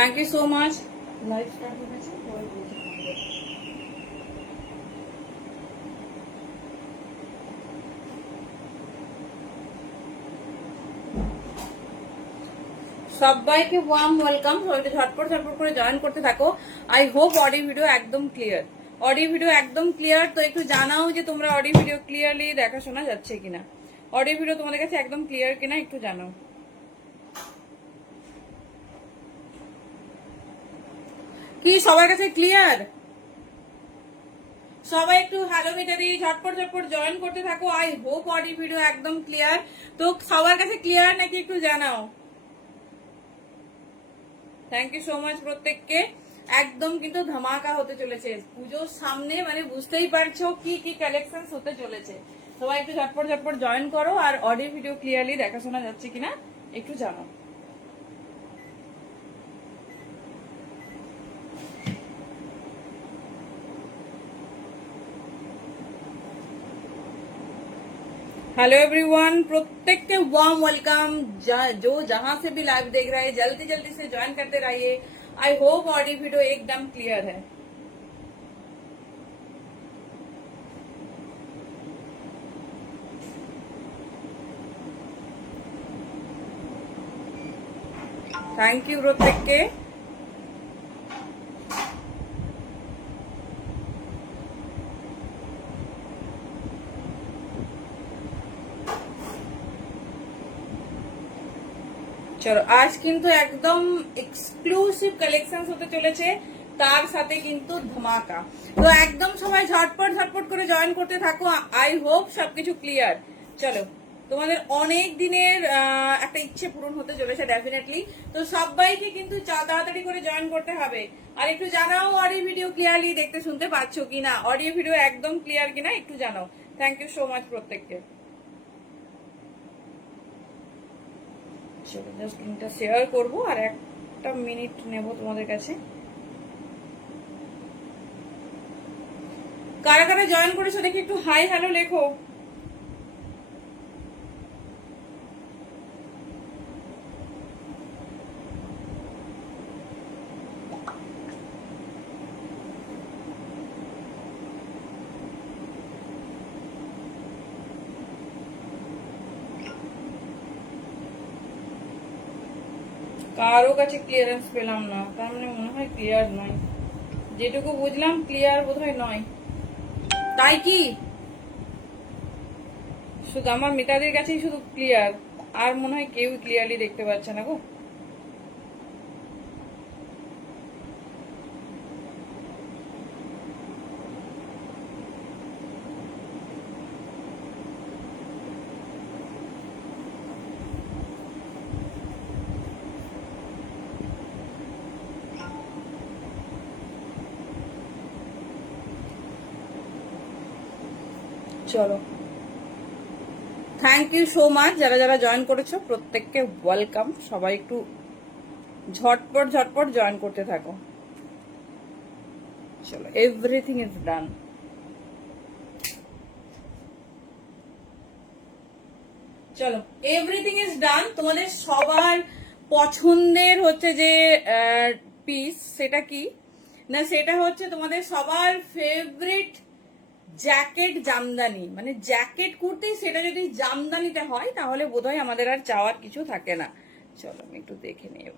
Thank you so much. Live start হয়ে গেছে। সবাইকে ওয়ার্ম ওয়েলকাম। সবাইকে ঝটপট ঝটপট করে জয়েন করতে থাকো। আই হোপ অডিও ভিডিও একদম ক্লিয়ার। অডিও ভিডিও একদম ক্লিয়ার, তো একটু জানাও যে তোমরা অডিও ভিডিও ক্লিয়ারলি দেখা শোনা যাচ্ছে কিনা। অডিও ভিডিও তোমাদের কাছে একদম ক্লিয়ার কিনা একটু জানাও। কি সবার কাছে ক্লিয়ার? সবাই একটু হ্যালো মিটারি ঝটপট ঝটপট জয়েন করতে থাকো। আই হোপ অডিও ভিডিও একদম ক্লিয়ার। তো সবার কাছে ক্লিয়ার নাকি একটু জানাও। থ্যাংক ইউ সো মাচ প্রত্যেককে। একদম কিন্তু ধামাকা হতে চলেছে পুজোর সামনে, মানে বুঝতেই পারছো কি কি কালেকশন হতে চলেছে। সবাই একটু ঝটপট ঝটপট জয়েন করো, আর অডিও ভিডিও ক্লিয়ারলি দেখা শোনা যাচ্ছে কিনা একটু জানাও। हेलो एवरीवन, प्रत्येक के वार्म वेलकम। जो जहां से भी लाइव देख रहे हैं जल्दी जल्दी से ज्वाइन करते रहिए। आई होप ऑडियो वीडियो एकदम क्लियर है। थैंक यू प्रत्येक के। চলো আজ কিন্তু একদম এক্সক্লুসিভ কালেকশন হতে চলেছে, তার সাথে কিন্তু ধামাকা। তো একদম সবাই ঝটপট ঝটপট করে জয়েন করতে থাকো। আই হোপ সবকিছু ক্লিয়ার। চলো, তোমাদের অনেক দিনের একটা ইচ্ছে পূরণ হতে চলেছে ডেফিনেটলি। তো সবাইকে কিন্তু তাড়াতাড়ি করে জয়েন করতে হবে। আর একটু জানাও অডিও ভিডিও ক্লিয়ারলি দেখতে শুনতে পাচ্ছ কিনা, অডিও ভিডিও একদম ক্লিয়ার কিনা একটু জানাও। থ্যাংক ইউ সো মাচ প্রত্যেককে। চলো জাস্ট লিঙ্কটা শেয়ার করবো আর একটা মিনিট নেব তোমাদের কাছে। কারা কারা জয়েন করেছো দেখি একটু হাই হ্যালো লেখো। কারো কাছে ক্লিয়ারেন্স পেলাম না, তার মানে মনে হয় ক্লিয়ার নয়। যেটুকু বুঝলাম ক্লিয়ার বোধহয় নয়। তাই কি শুধু আমার মিতাদের কাছেই শুধু ক্লিয়ার, আর মনে হয় কেউ ক্লিয়ারলি দেখতে পাচ্ছে না গো। চলো, থ্যাংক ইউ সো মাচ যারা যারা জয়েন করেছো প্রত্যেককে ওয়েলকাম। সবাই একটু ঝটপট ঝটপট জয়েন করতে থাকো। চলো, এভরিথিং ইজ ডান। চলো, এভরিথিং ইজ ডান। তোমাদের সবার পছন্দের হচ্ছে যে পিস, সেটা কি না, সেটা হচ্ছে তোমাদের সবার ফেভারিট জ্যাকেট জামদানি, মানে জ্যাকেট কুর্তি, সেটা যদি জামদানিতে হয় তাহলে বোধহয় আমাদের আর চাওয়ার কিছু থাকে না। চলো আমি একটু দেখে নেব।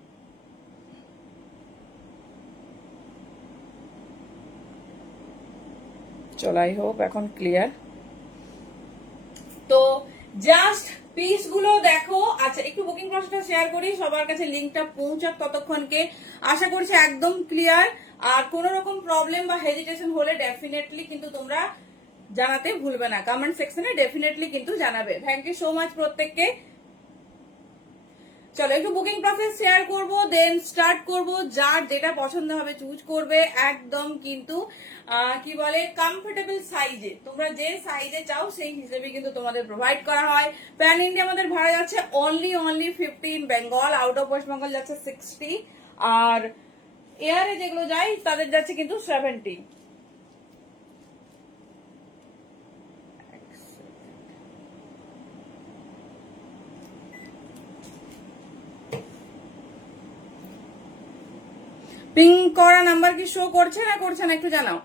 চলো, আই হোপ এখন ক্লিয়ার। তো জাস্ট পিস গুলো দেখো। আচ্ছা, একটু বুকিং প্রসেসটা শেয়ার করি, সবার কাছে লিঙ্কটা পৌঁছাক ততক্ষণকে। আশা করছি একদম ক্লিয়ার। আর কোন রকম প্রবলেম বা হেজিটেশন হলে ডেফিনেটলি কিন্তু তোমরা জানাতে ভুলবে না, কমেন্ট সেকশনে ডেফিনেটলি কিন্তু জানাবে। থ্যাংক ইউ সো মাচ প্রত্যেককে। চলো একটু বুকিং প্রসেস শেয়ার করব, দেন স্টার্ট করব। যার যেটা পছন্দ হবে চুজ করবে একদম কিন্তু কি বলে কমফোর্টেবল সাইজে। তোমরা যে সাইজে চাও সেই হিসেবে কিন্তু তোমাদের প্রোভাইড করা হয়। প্যান ইন্ডিয়া আমাদের ভাড়া যাচ্ছে only 15, Bengal out of West Bengal যাচ্ছে 60, আর এয়ারে যেগুলো যায় তাদের যাচ্ছে কিন্তু 70। পিং করা নাম্বার কি শো করছে না করছে না একটু জানাও।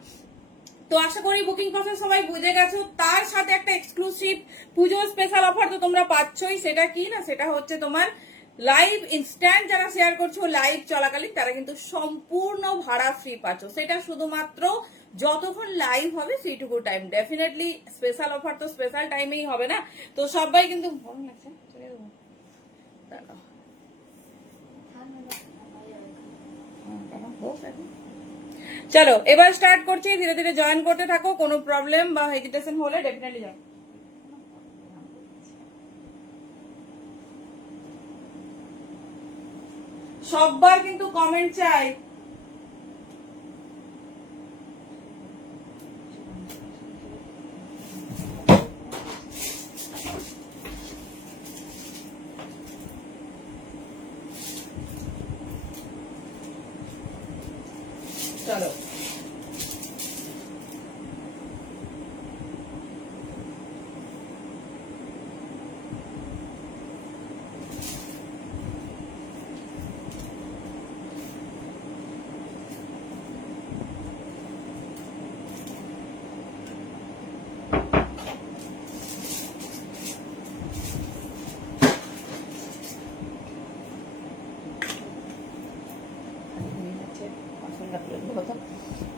তো আশা করি বুকিং প্রসেস সবাই বুঝে গেছো। তার সাথে একটা এক্সক্লুসিভ পুজো স্পেশাল অফার তো তোমরা পাচ্ছই। সেটা কি না, সেটা হচ্ছে তোমার লাইভ ইনস্ট্যান্ট যারা শেয়ার করছো লাইভ চলাকালীন তারা কিন্তু সম্পূর্ণ ভাড়া ফ্রি পাচ্ছ। সেটা শুধুমাত্র যতক্ষণ লাইভ হবে সেইটুকু টাইম। ডেফিনেটলি স্পেশাল অফার তো স্পেশাল টাইমেই হবে না। তো সবাই কিন্তু চলো এবার স্টার্ট করছি, ধীরে ধীরে জয়েন করতে থাকো। কোনো প্রবলেম বা হেজিটেশন হলে ডেফিনেটলি যাও। সববার কিন্তু কমেন্ট চাই। চলো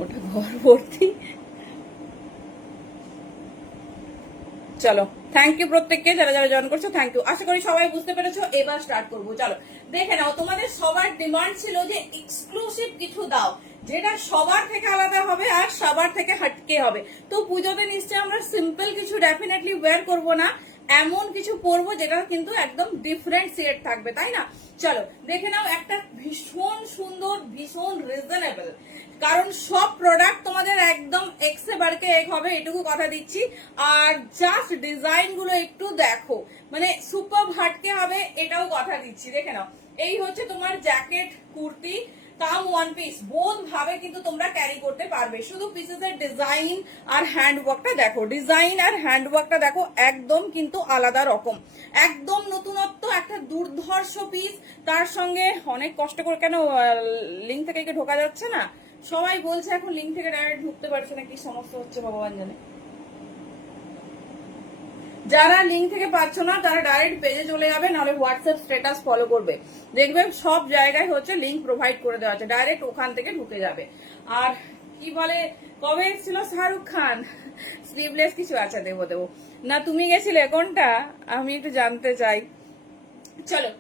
ওটা ঘর ভর্তি। চলো থ্যাংক ইউ প্রত্যেককে যারা যারা জয়েন করছো, থ্যাংক ইউ। আশা করি সবাই বুঝতে পেরেছো। এবার স্টার্ট করবো। চলো দেখে নাও, তোমাদের সবার ডিমান্ড ছিল যে এক্সক্লুসিভ কিছু দাও যেটা সবার থেকে আলাদা হবে আর সবার থেকে হাটকে হবে। তো পুজোতে নিশ্চয়ই আমরা সিম্পল কিছু ডেফিনেটলি ওয়্যার করবো না, এমন কিছু পরবো যেটা কিন্তু একদম ডিফারেন্ট সিলেট থাকবে, তাই না? চলো দেখে নাও, একটা ভীষণ সুন্দর ভীষণ রিজনেবল, কারণ সব প্রোডাক্ট তোমাদের একদম এক্সে বাড়কে এক হবে এটুকু কথা দিচ্ছি। আর জাস্ট ডিজাইন গুলো একটু দেখো, মানে সুপার হাটকে হবে এটাও কথা দিচ্ছি। দেখে নাও, এই হচ্ছে তোমার জ্যাকেট কুর্তি কাম ওয়ান পিস, বোধ ভাবে কিন্তু তোমরা ক্যারি করতে পারবে। শুধু পিসেসের ডিজাইন আর হ্যান্ডওয়ার্কটা দেখো, ডিজাইন আর হ্যান্ডওয়ার্কটা দেখো, একদম কিন্তু আলাদা রকম, একদম নতুনত্ব একটা দুর্ধর্ষ পিস। তার সঙ্গে অনেক কষ্ট করে, কেন লিঙ্ক থেকে ঢোকা যাচ্ছে না? সবাই বলছে এখন লিঙ্ক থেকে ডাইরেক্ট ঢুকতে পারছে না, কি সমস্যা হচ্ছে ভগবান জানে। যারা লিঙ্ক থেকে পাচ্ছ না তারা ডাইরেক্ট পেজে চলে যাবে, নাহলে হোয়াটসঅ্যাপ স্ট্যাটাস ফলো করবে, দেখবে সব জায়গায় হচ্ছে লিঙ্ক প্রোভাইড করে দেওয়া আছে, ডাইরেক্ট ওখান থেকে ঢুকে যাবে। আর কি বলে, কবে এসেছিল শাহরুখ খান? স্লিভলেস কিছু আছে, দেবো দেবো না। তুমি গেছিলে কোনটা আমি একটু জানতে চাই। চলো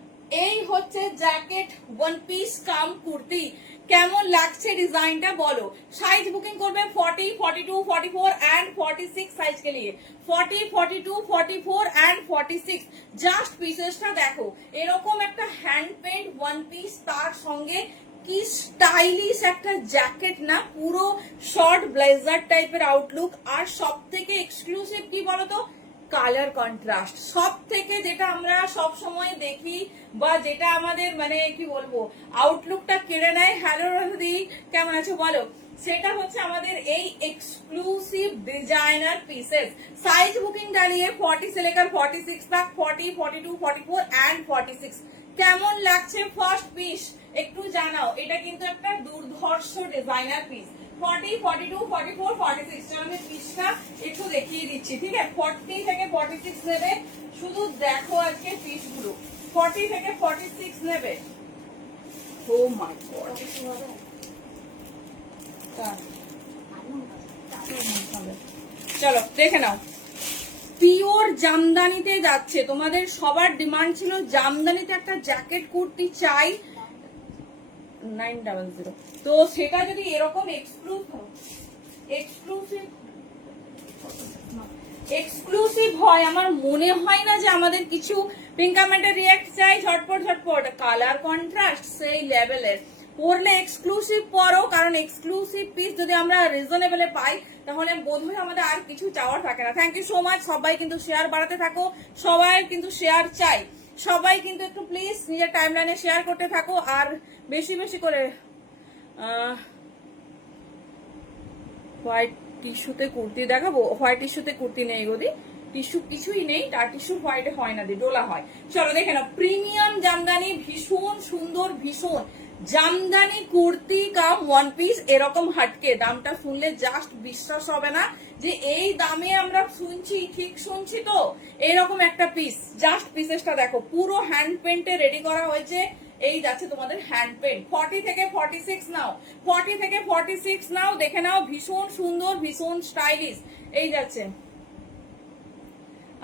এই হচ্ছে জ্যাকেট ওয়ান পিস কাম কুর্তি, কেমন লাগছে ডিজাইনটা বলো। সাইজ বুকিং করবে 40, 42, 44 एंड 46 সাইজ के लिए। 40, 42, 44 एंड 46 জাস্ট পিসেসটা দেখো, এরকম একটা হ্যান্ড পেন্ট ওয়ান পিস, তার সঙ্গে কি স্টাইলিশ একটা জ্যাকেট না, পুরো শর্ট ব্লেজার টাইপের আউটলুক। আর সব থেকে এক্সক্লুসিভ কি বলতো, কালার কন্ট্রাস্ট। সব থেকে যেটা আমরা সব সময় দেখি বা যেটা আমাদের মানে কি বলবো আউটলুকটা কেড়ে নেয়, হ্যালো রাধি কেমন আছো বলো, সেটা হচ্ছে আমাদের এই exclusive designer pieces. Size booking डालिए 40 से लेकर 46 तक, 40, 42, 44 एंड 46। কেমন লাগছে ফার্স্ট পিস একটু জানাও। এটা কিন্তু একটা দুর্ধর্ষ ডিজাইনার পিস। 40, 42, 44, 46 চলো আমি পিসটা একটু দেখিয়ে দিচ্ছি, ঠিক আছে? 40 থেকে 46 নেবে, শুধু দেখো আজকে পিসগুলো। 40 থেকে 46 নেবে। ও মাই গড, চলো দেখে নাও, পিওর জামদানিতে যাচ্ছে। তোমাদের সবার ডিমান্ড ছিল জামদানিতে একটা জ্যাকেট কুর্তি চাই, 900। তো সেটা যদি এরকম এক্সক্লুসিভ হয়, আমার মনে হয় না যে আমাদের কিছু পিঙ্ক কমেন্টের রিয়াক্ট চাই ঝটপট ঝটপট। কালার কন্ট্রাস্ট সেই লেভেলের, পরলে এক্সক্লুসিভ পরো, কারণ এক্সক্লুসিভ পিস যদি আমরা রিজনেবলে পাই তাহলে বোধহয় আমাদের আর কিছু চাওয়ার থাকে না। Thank you so much. সবাই কিন্তু শেয়ার বাড়াতে থাকো, সবাই কিন্তু শেয়ার চাই, সবাই কিন্তু একটু প্লিজ নিজের টাইমলাইনে শেয়ার করতে থাকো। আর বেশি বেশি করে হোয়াইট টিস্যুতে কুর্তি দেখাবো। হোয়াইট টিস্যুতে কুর্তি নেই গদি, টিস্যু কিছুই নেই, তার টিস্যু হোয়াইটে হয় না, ডোলা হয়। চলো দেখে নাও, প্রিমিয়াম জামদানি, ভীষণ সুন্দর, ভীষণ জামদানি কুর্তি কাম ওয়ান পিস এরকম হাটকে, দামটা শুনলে জাস্ট বিশ্বাস হবে না যে এই দামে আমরা শুনছি, ঠিক শুনছি তো। এরকম একটা পিস, জাস্ট পিসেসটা দেখো, পুরো হ্যান্ড পেন্টে রেডি করা হয়েছে। এই যাচ্ছে তোমাদের হ্যান্ড পেন্ট, 40 থেকে 46 নাও, 40 থেকে 46 নাও, দেখে নাও, ভীষণ সুন্দর, ভীষণ স্টাইলিশ। এই যাচ্ছে,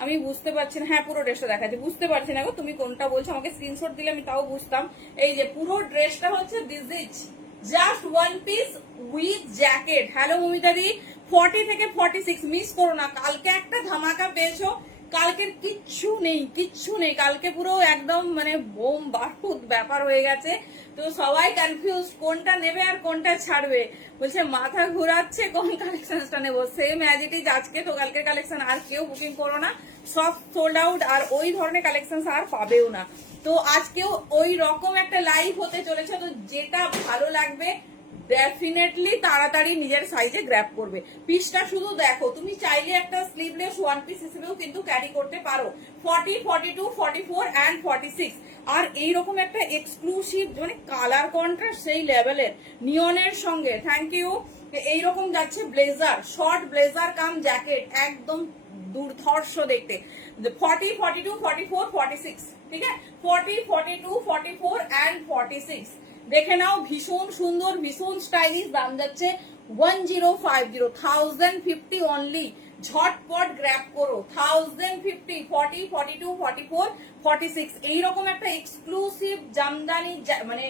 আমি বুঝতে পারছি না, হ্যাঁ পুরো ড্রেসটা দেখাচ্ছি, বুঝতে পারছি না গো তুমি কোনটা বলছো, আমাকে স্ক্রিনশট দিলে আমি তাও বুঝতাম। এই যে পুরো ড্রেসটা হচ্ছে this is just one piece with jacket. Hello মমিতাদি, 40 থেকে 46 মিস করো না, কালকে একটা ধামাকা পেয়েছো, কালকের কিচ্ছু নেই, কিচ্ছু নেই, কালকে পুরো একদম মানে বোম বারুদ ব্যাপার হয়ে গেছে। তো সবাই কনফিউজ কোনটা নেবে আর কোনটা ছাড়বে, বলছে মাথা ঘুরাচ্ছে কোন কালেকশনটা নেবো। সেম অ্যাজ ইট ইজ আজকে, তো কালকের কালেকশন আর কেউ বুকিং করো না, সব সোল্ড আউট, আর ওই ধরনের কালেকশন আর পাবেও না। তো আজকেও ওই রকম একটা লাইভ হতে চলেছে, তো যেটা ভালো লাগবে ডেফিনেটলি তাড়াতাড়ি নিজের সাইজে গ্র্যাব করবে। পিসটা শুধু দেখো, তুমি চাইলে একটা স্লিভলেস ওয়ান পিস হিসেবেও কিন্তু ক্যারি করতে পারো, 40, 42, 44 এন্ড 46। আর এইরকম একটা এক্সক্লুসিভ মানে কালার কন্ট্রাস্ট সেই লেভেলের নিয়নের সঙ্গে, থ্যাংক ইউ। এইরকম যাচ্ছে blazer, short blazer cum jacket, একদম দুর্ধর্ষ দেখতে, 40, 42, 44, 46, ঠিক আছে, 40, 42, 44 এন্ড 46 দেখে নাও, ভীষণ সুন্দর, ভীষণ স্টাইলিশ। দাম যাচ্ছে 1050, 1050 অনলি, ঝটপট গ্র্যাব করো, 1050, 40, 42, 44, 46। এইরকম একটা এক্সক্লুসিভ জামদানি মানে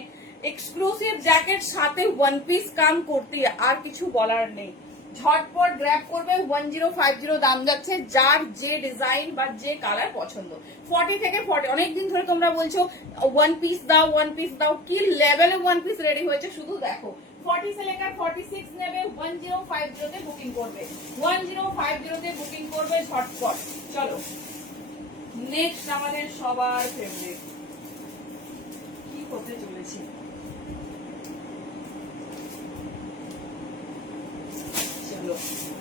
এক্সক্লুসিভ জ্যাকেট সাথে ওয়ান পিস কাম করতে আর কিছু বলার নেই, ঝটপট গ্র্যাব করবে। 1050 দাম যাচ্ছে, যার যে ডিজাইন বা যে কালার পছন্দ। 40 থেকে 40, অনেকদিন ধরে তোমরা বলছো ওয়ান পিস দাও, ওয়ান পিস দাও, কি লেভেলে ওয়ান পিস রেডি হয়েছে শুধু দেখো। 40 से लेकर 46 নেবে, 1050 তে বুকিং করবে, 1050 তে বুকিং করবে ঝটপট। চলো নেক্সট আমাদের সবার ফেভারিট কি করতে চলেছি,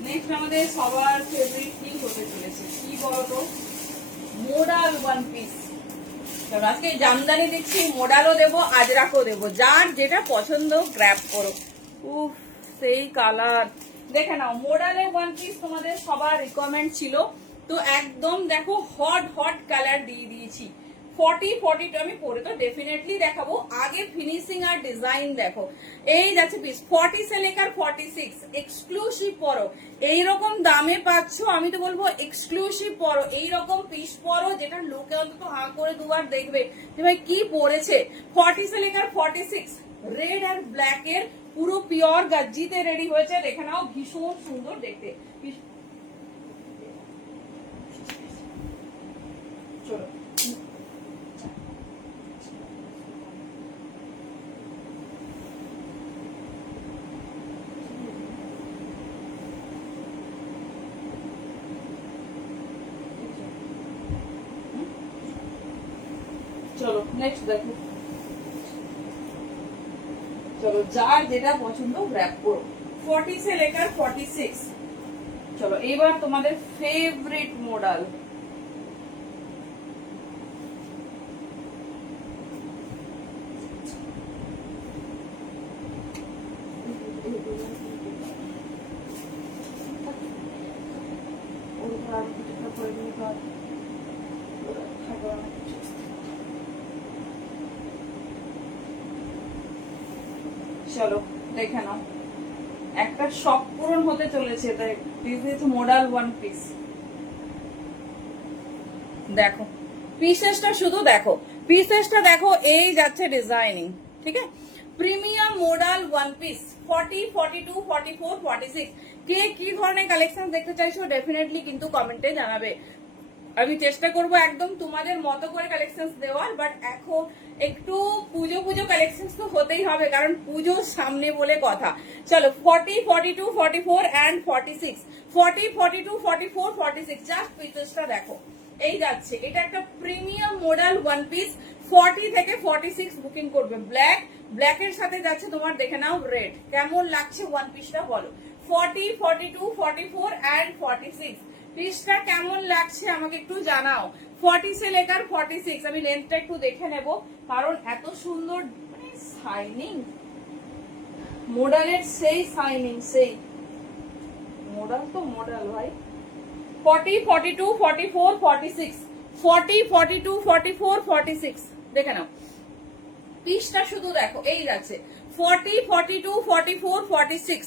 নেক্সট আমাদের সবার ফেভারিট কি হতে চলেছে, কি বলতো, মোডাল ওয়ান পিস। আজকে জামদানি দেখছি, মোডালও দেবো, আজরাকও দেবো, যার যেটা পছন্দ গ্র্যাব করো। উফ সেই কালার দেখে নাও, মোডালের ওয়ান পিস তোমাদের সবার রিকমেন্ড ছিল, তো একদম দেখো হট হট কালার দিয়ে দিয়েছি। 40, 42 আমি পরে তো ডেফিনেটলি দেখাবো, আগে ফিনিশিং আর ডিজাইন দেখো। এই যাচ্ছে পিস, 40 से लेकर 46 এক্সক্লুসিভ পরো, এইরকম দামে পাচ্ছ, আমি তো বলবো এক্সক্লুসিভ পরো, এইরকম পিস পরো যেটা লোকে অন্তত হাঁ করে দুবার দেখবে যে ভাই কি পরেছে। 40 से लेकर 46 রেড আর ব্ল্যাক এর পুরো পিওর গজ্জিতে রেডি হয়েছে, দেখে নাও, ভীষণ সুন্দর দেখতে। চলো চলো নেক্সট দেখো, চলো যার যেটা পছন্দ গ্র্যাব করো, 40 से लेकर 46। চলো এবার তোমাদের ফেভারিট মডেল, চলো দেখে নাও, একটা শখ পূরণ হতে চলেছে, তাই দিস মডেল ওয়ান পিস। দেখো পিসেসটা শুধু দেখো, পিসেসটা দেখো, এই যাচ্ছে ডিজাইনিং, ঠিক আছে, প্রিমিয়াম মডেল ওয়ান পিস, 40, 42, 44, 46। কে কি ধরনের কালেকশন দেখতে চাইছো ডেফিনেটলি কিন্তু কমেন্টে জানাবে, আমি চেষ্টা করব একদম তোমাদের মতো করে কালেকশন দেওয়ার। বাট এখন একটু পুজো পুজো কালেকশন তো হতেই হবে, কারণ পুজোর সামনে বলে কথা। চলো 40, 42, 44 এন্ড 46, 40, 42, 44, 46, জাস্ট পিসেসটা দেখো। এই যাচ্ছে, এটা একটা প্রিমিয়াম মডেল ওয়ান পিস, 40 থেকে 46 বুকিং করবে। ব্ল্যাক, ব্ল্যাকের সাথে যাচ্ছে তোমার দেখে নাও রেড, কেমন লাগছে ওয়ান পিসটা বলো। 40, 42, 44 এন্ড 46 পিসটা কেমন লাগছে আমাকে একটু জানাও। 40 से लेकर 46, আমি লেন্থটা একটু দেখে নেব, কারণ এত সুন্দর মানে শাইনিং, মোডালের সেই শাইনিং, সেই মোডাল তো মোডাল ভাই। 40, 42, 44, 46, 40, 42, 44, 46 দেখে নাও। পিসটা শুধু দেখো, এই যাচ্ছে 40, 42, 44, 46,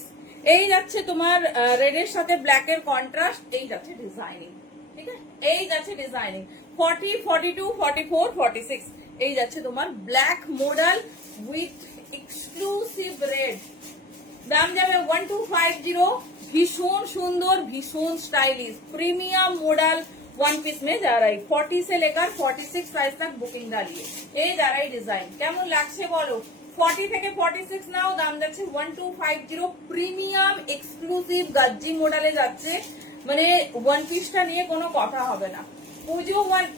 এই যাচ্ছে তোমার রেডের সাথে ব্ল্যাকের কন্ট্রাস্ট, এই যাচ্ছে ডিজাইনিং, ঠিক আছে, এই যাচ্ছে ডিজাইনিং। 40, 42, 44, 46 এই যাচ্ছে তোমার black model with exclusive red. দাম যাবে 1250। भीषण सुंदर, भीषण stylish premium model one piece में जा रहा है। 40 से लेकर 46 साइज तक बुकिंग डालिए। এই যারাই ডিজাইন কেমন লাগছে বলো। 40 থেকে 46 নাও, দাম যাচ্ছে 1250। প্রিমিয়াম এক্সক্লুসিভ গাজ্জি মডেলে যাচ্ছে, মানে ওয়ান পিসটা নিয়ে কোনো কথা হবে না।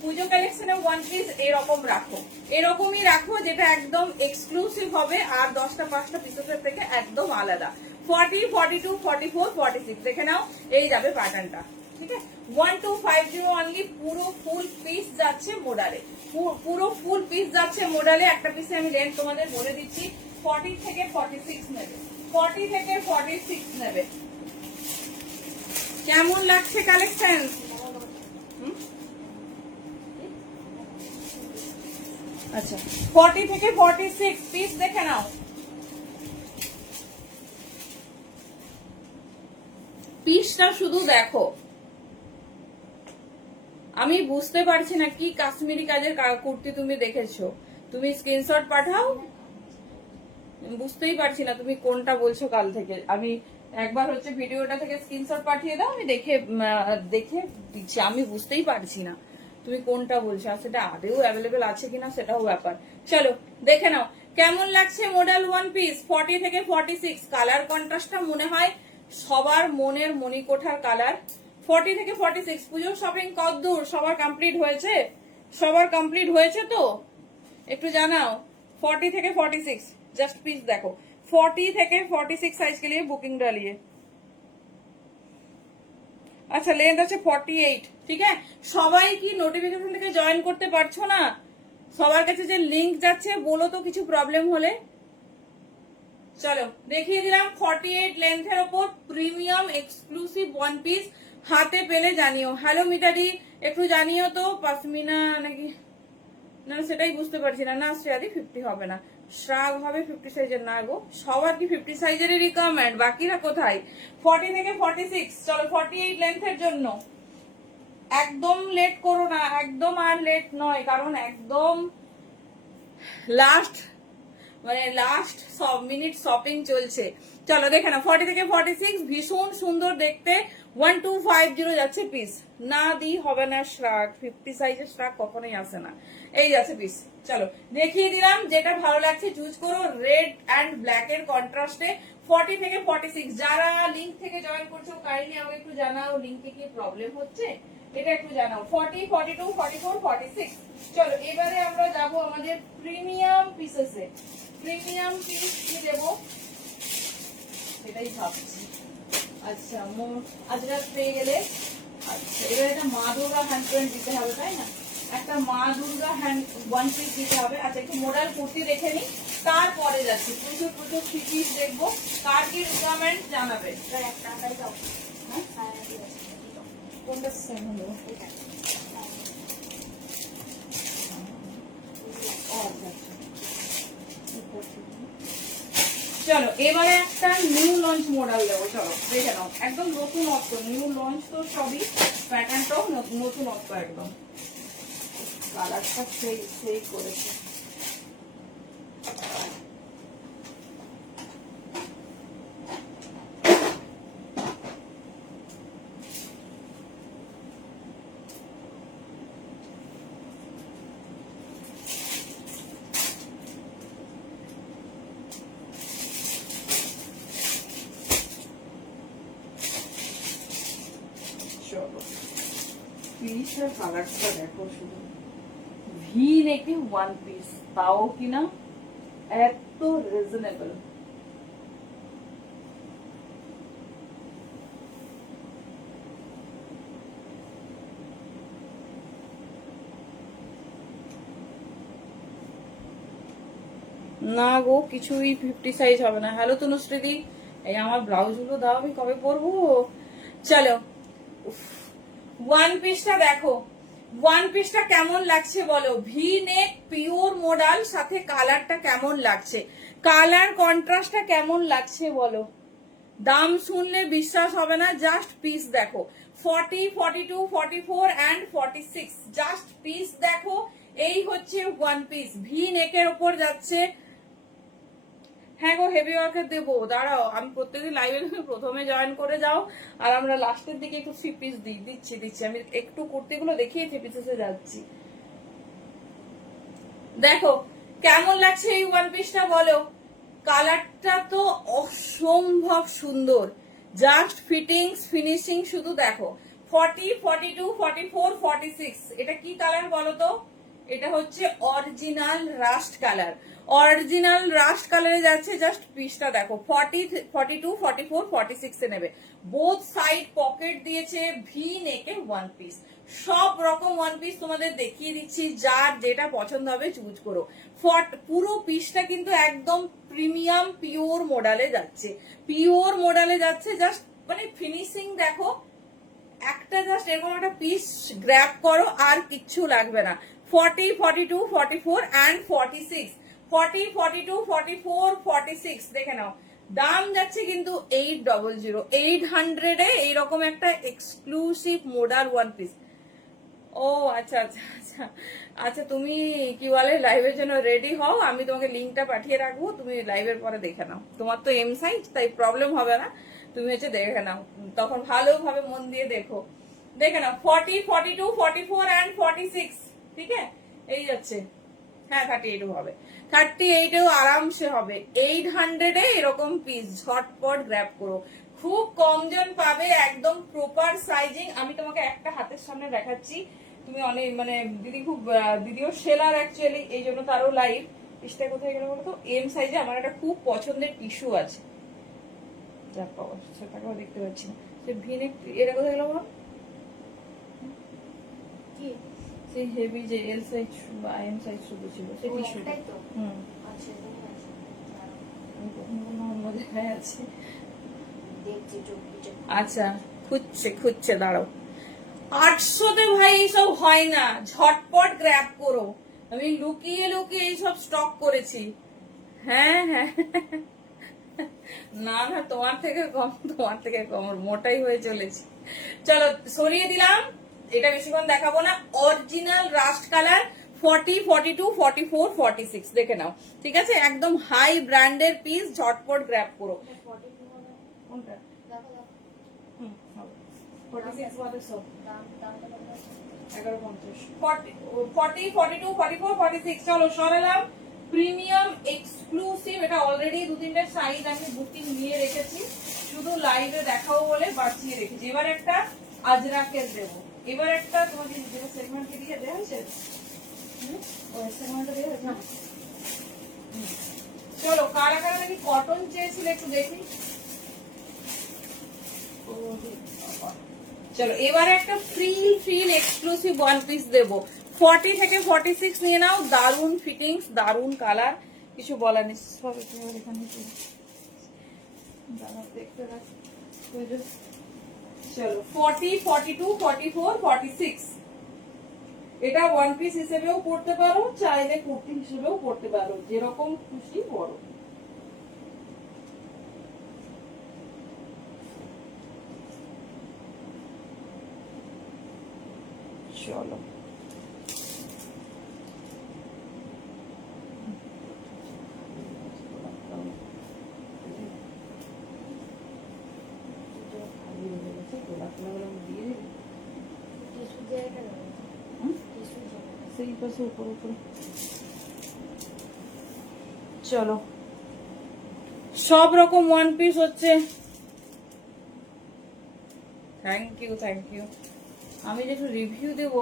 পুজো কালেকশনে ওয়ান পিস এরকম রাখো, এরকমই রাখো যেটা একদম এক্সক্লুসিভ হবে আর 10টা 5টা পিসের থেকে একদম আলাদা। 40, 42, 44, 46 দেখে নাও, এই যাবে প্যাটার্নটা, ঠিক আছে। 1250 অনলি। পুরো ফুল পিস যাচ্ছে মোডালে, পুরো ফুল পিস যাচ্ছে মোডালে। একটা পিসে আমি লেন্থ তোমাদের বলে দিচ্ছি, 40 থেকে 46 নেবে, 40 থেকে 46 নেবে। কেমন লাগছে কালেকশন? আচ্ছা 40 থেকে 46 পিস দেখে নাও। পিসটা শুধু দেখো, আমি বুঝতে পারছি না কি কাশ্মীরি কাজের কুর্তি তুমি দেখেছো, তুমি স্ক্রিনশট পাঠাও, বুঝতেই পারছি না তুমি কোনটা বলছো কাল থেকে। আমি একবার হচ্ছে ভিডিওটা থেকে স্ক্রিনশট পাঠিয়ে দাও, আমি দেখে দিচ্ছি, আমি বুঝতেই পারছি না তুমি কোনটা বলছো, আর সেটা আদেও অ্যাভেলেবেল আছে কিনা সেটাও ব্যাপার। চলো দেখে নাও কেমন লাগছে মডেল ওয়ান পিস। 40 থেকে 46 কালার কন্ট্রাস্টটা মনে হয় সবার মনের মণিকোঠার কালার। 40 থেকে 46 পুজোর শপিং কতদূর, সবার কমপ্লিট হয়েছে? সবার কমপ্লিট হয়েছে তো একটু জানাও। 40 থেকে 46 जस्ट पीस देखो। 40 থেকে 46 साइज के लिए बुकिंग डालिए। আচ্ছা লেন্থ আছে 48, ঠিক আছে। সবাই কি নোটিফিকেশন থেকে জয়েন করতে পারছো না? সবার কাছে যে লিংক যাচ্ছে বলো তো কিছু প্রবলেম হলে। চলো দেখিয়ে দিলাম 48 লেন্থের উপর প্রিমিয়াম এক্সক্লুসিভ ওয়ান পিস। হাতে পেলে জানিও। হ্যালো মিতাদি, একটু জানিও তো পাসমিনা নাকি না, সেটাই বুঝতে পারছি না। না শ্রেয়াদি 50 হবে না, শ্রাগ হবে 50 সাইজের। না গো, সবার কি 50 সাইজের রিকোয়ারমেন্ট, বাকিরা কোথায়? 40 থেকে 46। চলো 48 লেন্থের জন্য একদম লেট করো না, একদম আর লেট নয়, কারণ একদম লাস্ট মিনিট শপিং চলছে। চলো দেখে না 40 থেকে 46 ভীষণ সুন্দর দেখতে। 1250 যাচ্ছে পিস। না দি হবে না শ্রাগ, 50 সাইজের শ্রাগ কখনোই আসে না। এই যাচ্ছে পিস। চলো দেখিয়ে দিলাম, যেটা ভালো লাগছে চুজ করো। রেড অ্যান্ড ব্ল্যাক এর কন্ট্রাস্টে 40 থেকে 46। যারা লিংক থেকে জয়েন করছো কাইন্ডলি আমাকে একটু জানাও লিংকে কি প্রবলেম হচ্ছে, এটা একটু জানাও। 40, 42, 44, 46। চলো এবারে আমরা যাব আমাদের প্রিমিয়াম পিসেসে। প্রিমিয়াম পিস কি দেবো সেটাই ভাবছি। আচ্ছা আজরা পেয়ে গেলে, আচ্ছা এবার একটা মা দুর্গা হ্যান্ড প্রিন্ট দিতে হবে তাই না, একটা মা দুর্গা হ্যান্ড ওয়ান পিস দিতে হবে। আচ্ছা একটু মডেল কুর্তি দেখে নি, তারপরে যাচ্ছি প্রচুর প্রচুর থ্রি পিস দেখবো। কার কি রিকোয়ারমেন্ট জানাবে। কোনটা সেম হলো? চলো এবারে একটা নিউ লঞ্চ মডেল দেবো। চলো দেখে নাও, একদম নতুন অস্ত্র, নিউ লঞ্চ তো সবই, প্যাটার্নটাও নতুন অস্ত্র একদম। কালারটা সেই করেছে। পিসের কালারটা দেখো শুধু, ভি নেকে ওয়ান পিস, তাও কিনা এত রিজনেবল। না গো, কিছুই 50 সাইজ হবে না। হ্যালো তনুশ্রীদি, এই আমার ব্লাউজ গুলো দাও, আমি কবে পরবো। চলো ওয়ান পিসটা দেখো, ওয়ান পিসটা কেমন লাগছে বলো। ভি নেক পিওর মোডাল, সাথে কালারটা কেমন লাগছে, কালার কন্ট্রাস্টটা কেমন লাগছে বলো। দাম শুনলে বিশ্বাস হবে না, জাস্ট পিস দেখো। 40, 42, 44 and 46, জাস্ট পিস দেখো। এই হচ্ছে ওয়ান পিস, ভি নেকের ওপর যাচ্ছে। হ্যাঁ গো, হেভি ওয়ার্কের দেবো, দাঁড়াও, আমি প্রত্যেকদিন লাইভে প্রথমে জয়েন করে যাও, আর আমরা লাস্টের দিকে একটু 3 পিস দিচ্ছি। আমি একটু কুর্তিগুলো দেখিয়ে 3 পিসে যাচ্ছি। দেখো কেমন লাগছে এই ওয়ান পিসটা বলো। কালারটা তো অসম্ভব সুন্দর, জাস্ট ফিটিংস ফিনিশিং শুধু দেখো। 40, 42, 44, 46, এটা কি কালার বলো তো। এটা হচ্ছে original rust colour, original rust কালারে যাচ্ছে। জাস্ট পিসটা দেখো, 40, 42, 44, 46 এ নেবে। বোথ সাইড পকেট দিয়েছে, ভি নেকে ওয়ান পিস। সব রকম ওয়ান পিস তোমাদের দেখিয়ে দিচ্ছি, যার যেটা পছন্দ হবে চুজ করো। পুরো পিসটা কিন্তু একদম প্রিমিয়াম পিওর মডেলে যাচ্ছে, পিওর মডেলে যাচ্ছে। জাস্ট মানে ফিনিশিং দেখো, একটা জাস্ট এরকম একটা পিস গ্র্যাব করো, আর কিচ্ছু লাগবে না। 40, 42, 44 and 46, 40, 42, 44, 46 দেখে নাও। দাম যাচ্ছে কিন্তু 800, 800 এ এইরকম একটা এক্সক্লুসিভ মোডাল ওয়ান পিস। ও আচ্ছা আচ্ছা আচ্ছা আচ্ছা, তুমি কি বলে লাইভের জন্য রেডি হও, আমি তোমাকে লিঙ্কটা পাঠিয়ে রাখবো, তুমি লাইভের পরে দেখে নাও। তোমার তো এম সাইজ, তাই প্রবলেম হবে না, তুমি হচ্ছে দেখে নাও, তখন ভালোভাবে মন দিয়ে দেখো। দেখে নাও 40, 42, 44 and 46, ঠিক আছে, এই যাচ্ছে। হ্যাঁ 38 হবে, 38 আরামসে হবে। 800 এ এরকম পিস ঝটপট গ্র্যাব করো, খুব কম জন পাবে, একদম প্রপার সাইজিং। আমি তোমাকে একটা হাতের সামনে দেখাচ্ছি, তুমি অনেক মানে দিদিও সেলার অ্যাকচুয়ালি, এই জন্য তারও লাইভ। পিসটা কোথায় গেল বলতো, এম সাইজে আমার একটা খুব পছন্দের টিস্যু আছে, যা পাবো সেটাকেও দেখতে পাচ্ছি না। সে ভিনেক এটা কোথায় গেল বলো, কি সেই হেভি যে এল সাইজ বা এম সাইজ শুধু ছিল সেই টিস্যুটা। হুম আচ্ছা, খুঁজছে দাঁড়াও। 800 ভাই এইসব হয় না, ঝটপট গ্র্যাব করো। আমি লুকিয়ে লুকিয়ে এইসব স্টক করেছি। হ্যাঁ হ্যাঁ, না না, তোমার থেকে কম মোটাই হয়ে চলেছি। চলো সরিয়ে দিলাম, এটা বেশিক্ষণ দেখাবো না। অরিজিনাল রাস্ট কালার, 40, 42, 44, 46 দেখে নাও, ঠিক আছে, একদম হাই ব্র্যান্ডের পিস, ঝটপট গ্র্যাব করো। কোনটা? 46 বলে সব 1150, 40, 42, 44, 46। চলো সরালাম। প্রিমিয়াম এক্সক্লুসিভ, এটা অলরেডি 2-3টে সাইজ আমি বুকিং নিয়ে রেখেছি, শুধু লাইভে দেখাবো বলে বাঁচিয়ে রেখেছি। এবার একটা আজরাকের দেবো, এবার একটা তোমাকে যেটা সেগমেন্টে দিয়ে দেওয়া হয়েছে, সেগমেন্টে দেওয়া হয়েছে না। চলো কারা কারা নাকি কটন চেয়েছিল একটু দেখি। চলো এবার একটা ফ্রিল এক্সক্লুসিভ ওয়ান পিস দেবো। 40 থেকে 46 নিয়ে নাও, দারুন ফিটিংস, দারুন কালার, কিছু বলার নেই। সব এখানে দেখতে চলো 40, 42, 44, 46, এটা ওয়ান পিস হিসেবেও পড়তে পারো, চাইলে কুর্তি হিসেবেও পড়তে পারো, যেরকম খুশি পড়ো। চলো চলো সব রকম ওয়ান পিস হচ্ছে। Thank you. আমি যেটা রিভিউ দেব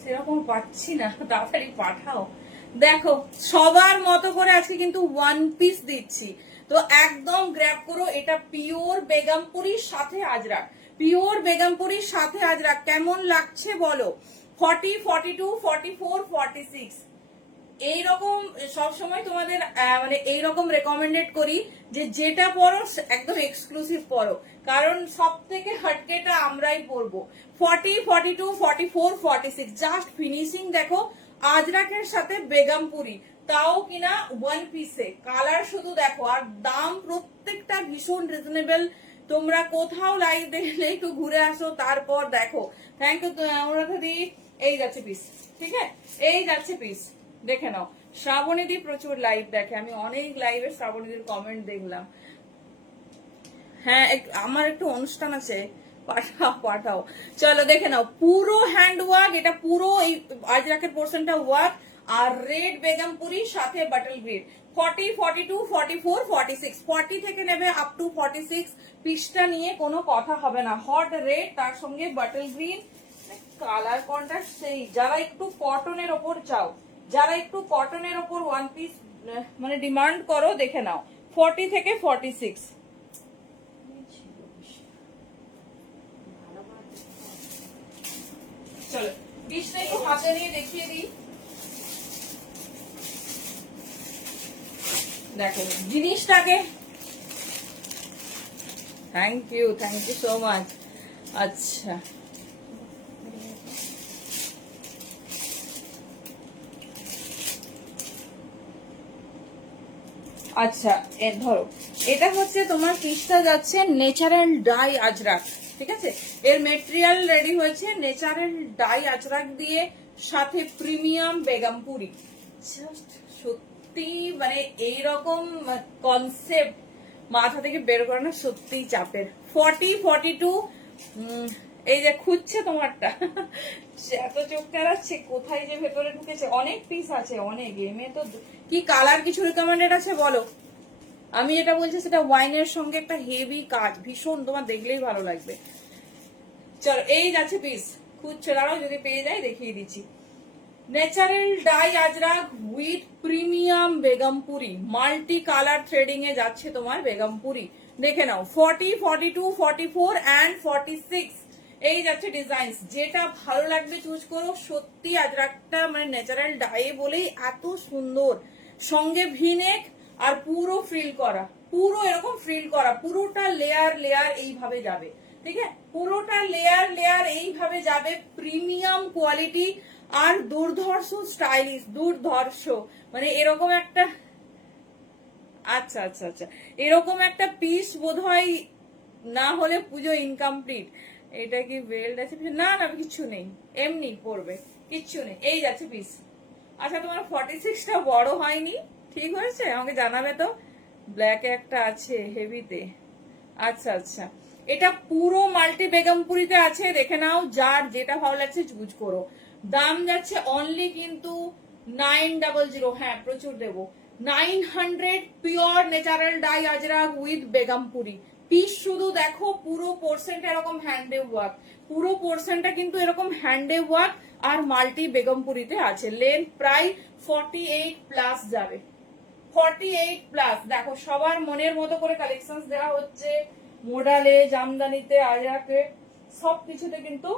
সেরকম পাচ্ছি না, তাড়াতাড়ি পাঠাও। দেখো সবার মতো করে আজকে কিন্তু ওয়ান পিস দিচ্ছি, তো একদম গ্র্যাব করো। এটা পিওর বেগমপুরির সাথে আজরাক, পিওর বেগমপুরির সাথে আজরাক, কেমন লাগছে বলো। 40, 42, 44, 46, এইরকম সবসময় তোমাদের মানে এইরকম রেকমেন্ডেড করি যে যেটা পরো একদম এক্সক্লুসিভ পরো, কারণ সব থেকে হটকেটা আমরাই পরবো। 40, 42, 44, 46 জাস্ট ফিনিশিং দেখো। আজরাকের সাথে বেগমপুরি, তাও কিনা ওয়ান পিসে, কালার শুধু দেখো, আর দাম প্রত্যেকটা ভীষণ রিজনেবল। তোমরা কোথাও লাইভ দেখলে একটু ঘুরে আসো, তারপর দেখো। থ্যাংক ইউ অনুরাধা দি। এই যাচ্ছে পিস, ঠিক আছে, এই যাচ্ছে পিস, দেখে নাও। শ্রাবণীদি প্রচুর লাইভ দেখে, আমি অনেক লাইভে শ্রাবণীদির কমেন্ট দেখলাম। হ্যাঁ আমার একটু অনুষ্ঠান আছে, পাঠাও পাঠাও। চলো দেখে নাও, পুরো হ্যান্ড ওয়ার্ক, এটা পুরো এই আজরাকের পোর্শনটা ওয়ার্ক, আর রেড বেগমপুরি সাথে বাটল গ্রিড। 40, 42, 44, 46, 40 থেকে নেবে আপ টু 46। পিসটা নিয়ে কোনো কথা হবে না। হট রেড, তার সঙ্গে বাটল গ্রিন, কালার কন্ট্রাস্ট সেই। যারা একটু কটনের ওপর চাও, যারা একটু কটনের ওপর ওয়ান পিস মানে ডিমান্ড করো, দেখে নাও 40 থেকে 46। চলো পিসটা একটু হাতে নিয়ে দেখিয়ে দিই। দেখো জিনিসটাকে, থ্যাংক ইউ সো মাচ। আচ্ছা আচ্ছা, ধরো এটা হচ্ছে তোমার পিসটা যাচ্ছে ন্যাচারাল ডাই আজরাক, ঠিক আছে। এর মেটেরিয়াল রেডি হয়েছে ন্যাচারাল ডাই আজরাক দিয়ে, সাথে প্রিমিয়াম বেগমপুরি। জাস্ট সত্যি মানে এইরকম কনসেপ্ট মাথা থেকে বের করানো সত্যিই চাপের। 40, 42, এই যে খুঁজছে তোমারটা, এত চোখ চালাচ্ছে কোথায় যে ভেতরে ঢুকেছে। অনেক পিস আছে, অনেক। এমএ তো কি কালার কিছু রিকমেন্ডেড আছে বলো? আমি যেটা বলছি সেটা ওয়াইনের সঙ্গে একটা হেভি কাজ, ভীষণ, তোমার দেখলেই ভালো লাগবে। চলো এই যাচ্ছে পিস, খুঁজছে, দাঁড়াও যদি পেয়ে যাই দেখিয়ে দিচ্ছি। Natural dye Ajrakh with premium Begampuri, multi colour threading এ যাচ্ছে তোমার বেগমপুরি। দেখে নাও 40, 42, 44 and 46 এই যাচ্ছে ডিজাইন। যেটা ভালো লাগবে চুজ করো। সত্যি আজরাকটা মানে ন্যাচারাল ডাই বলেই এত সুন্দর, সঙ্গে ভিনেক আর পুরো ফ্রিল করা, পুরো এরকম ফ্রিল করা, পুরোটা লেয়ার লেয়ার এইভাবে যাবে, ঠিক আছে, পুরোটা লেয়ার লেয়ার এইভাবে যাবে। প্রিমিয়াম কোয়ালিটি আর দুর্ধর্ষ স্টাইলিশ, দুর্ধর্ষ মানে এরকম একটা, আচ্ছা আচ্ছা আচ্ছা, এরকম একটা পিস বোধহয় না হলে পুজো ইনকমপ্লিট। এটা কি বেল্ট আছে? না না কিছু নেই, এমনি পড়বে, কিচ্ছু নেই। এই যাচ্ছে পিস। আচ্ছা তোমার 46টা বড় হয়নি, ঠিক হয়েছে? আমাকে জানাবে তো। ব্ল্যাকে একটা আছে হেভিতে। আচ্ছা আচ্ছা, এটা পুরো মাল্টি বেগমপুরিতে আছে, দেখে নাও। যার যেটা ভালো লাগছে চুজ করো। দাম যাচ্ছে অনলি কিন্তু 900। হ্যাঁ প্রচুর দেবো। 900 pure natural dye Ajrakh with Begumpuri. Piece শুধু দেখো, পুরো পোর্শনটা এরকম হ্যান্ডে ওয়ার্ক, পুরো পোর্শনটা কিন্তু এরকম হ্যান্ডে ওয়ার্ক আর মাল্টি বেগমপুরিতে আছে। লেন্থ প্রায় 48 প্লাস যাবে, 48 প্লাস। দেখো সবার মনের মতো করে কালেকশন দেওয়া হচ্ছে, মোডালে, জামদানিতে, আজরাকে, সবকিছুতে কিন্তু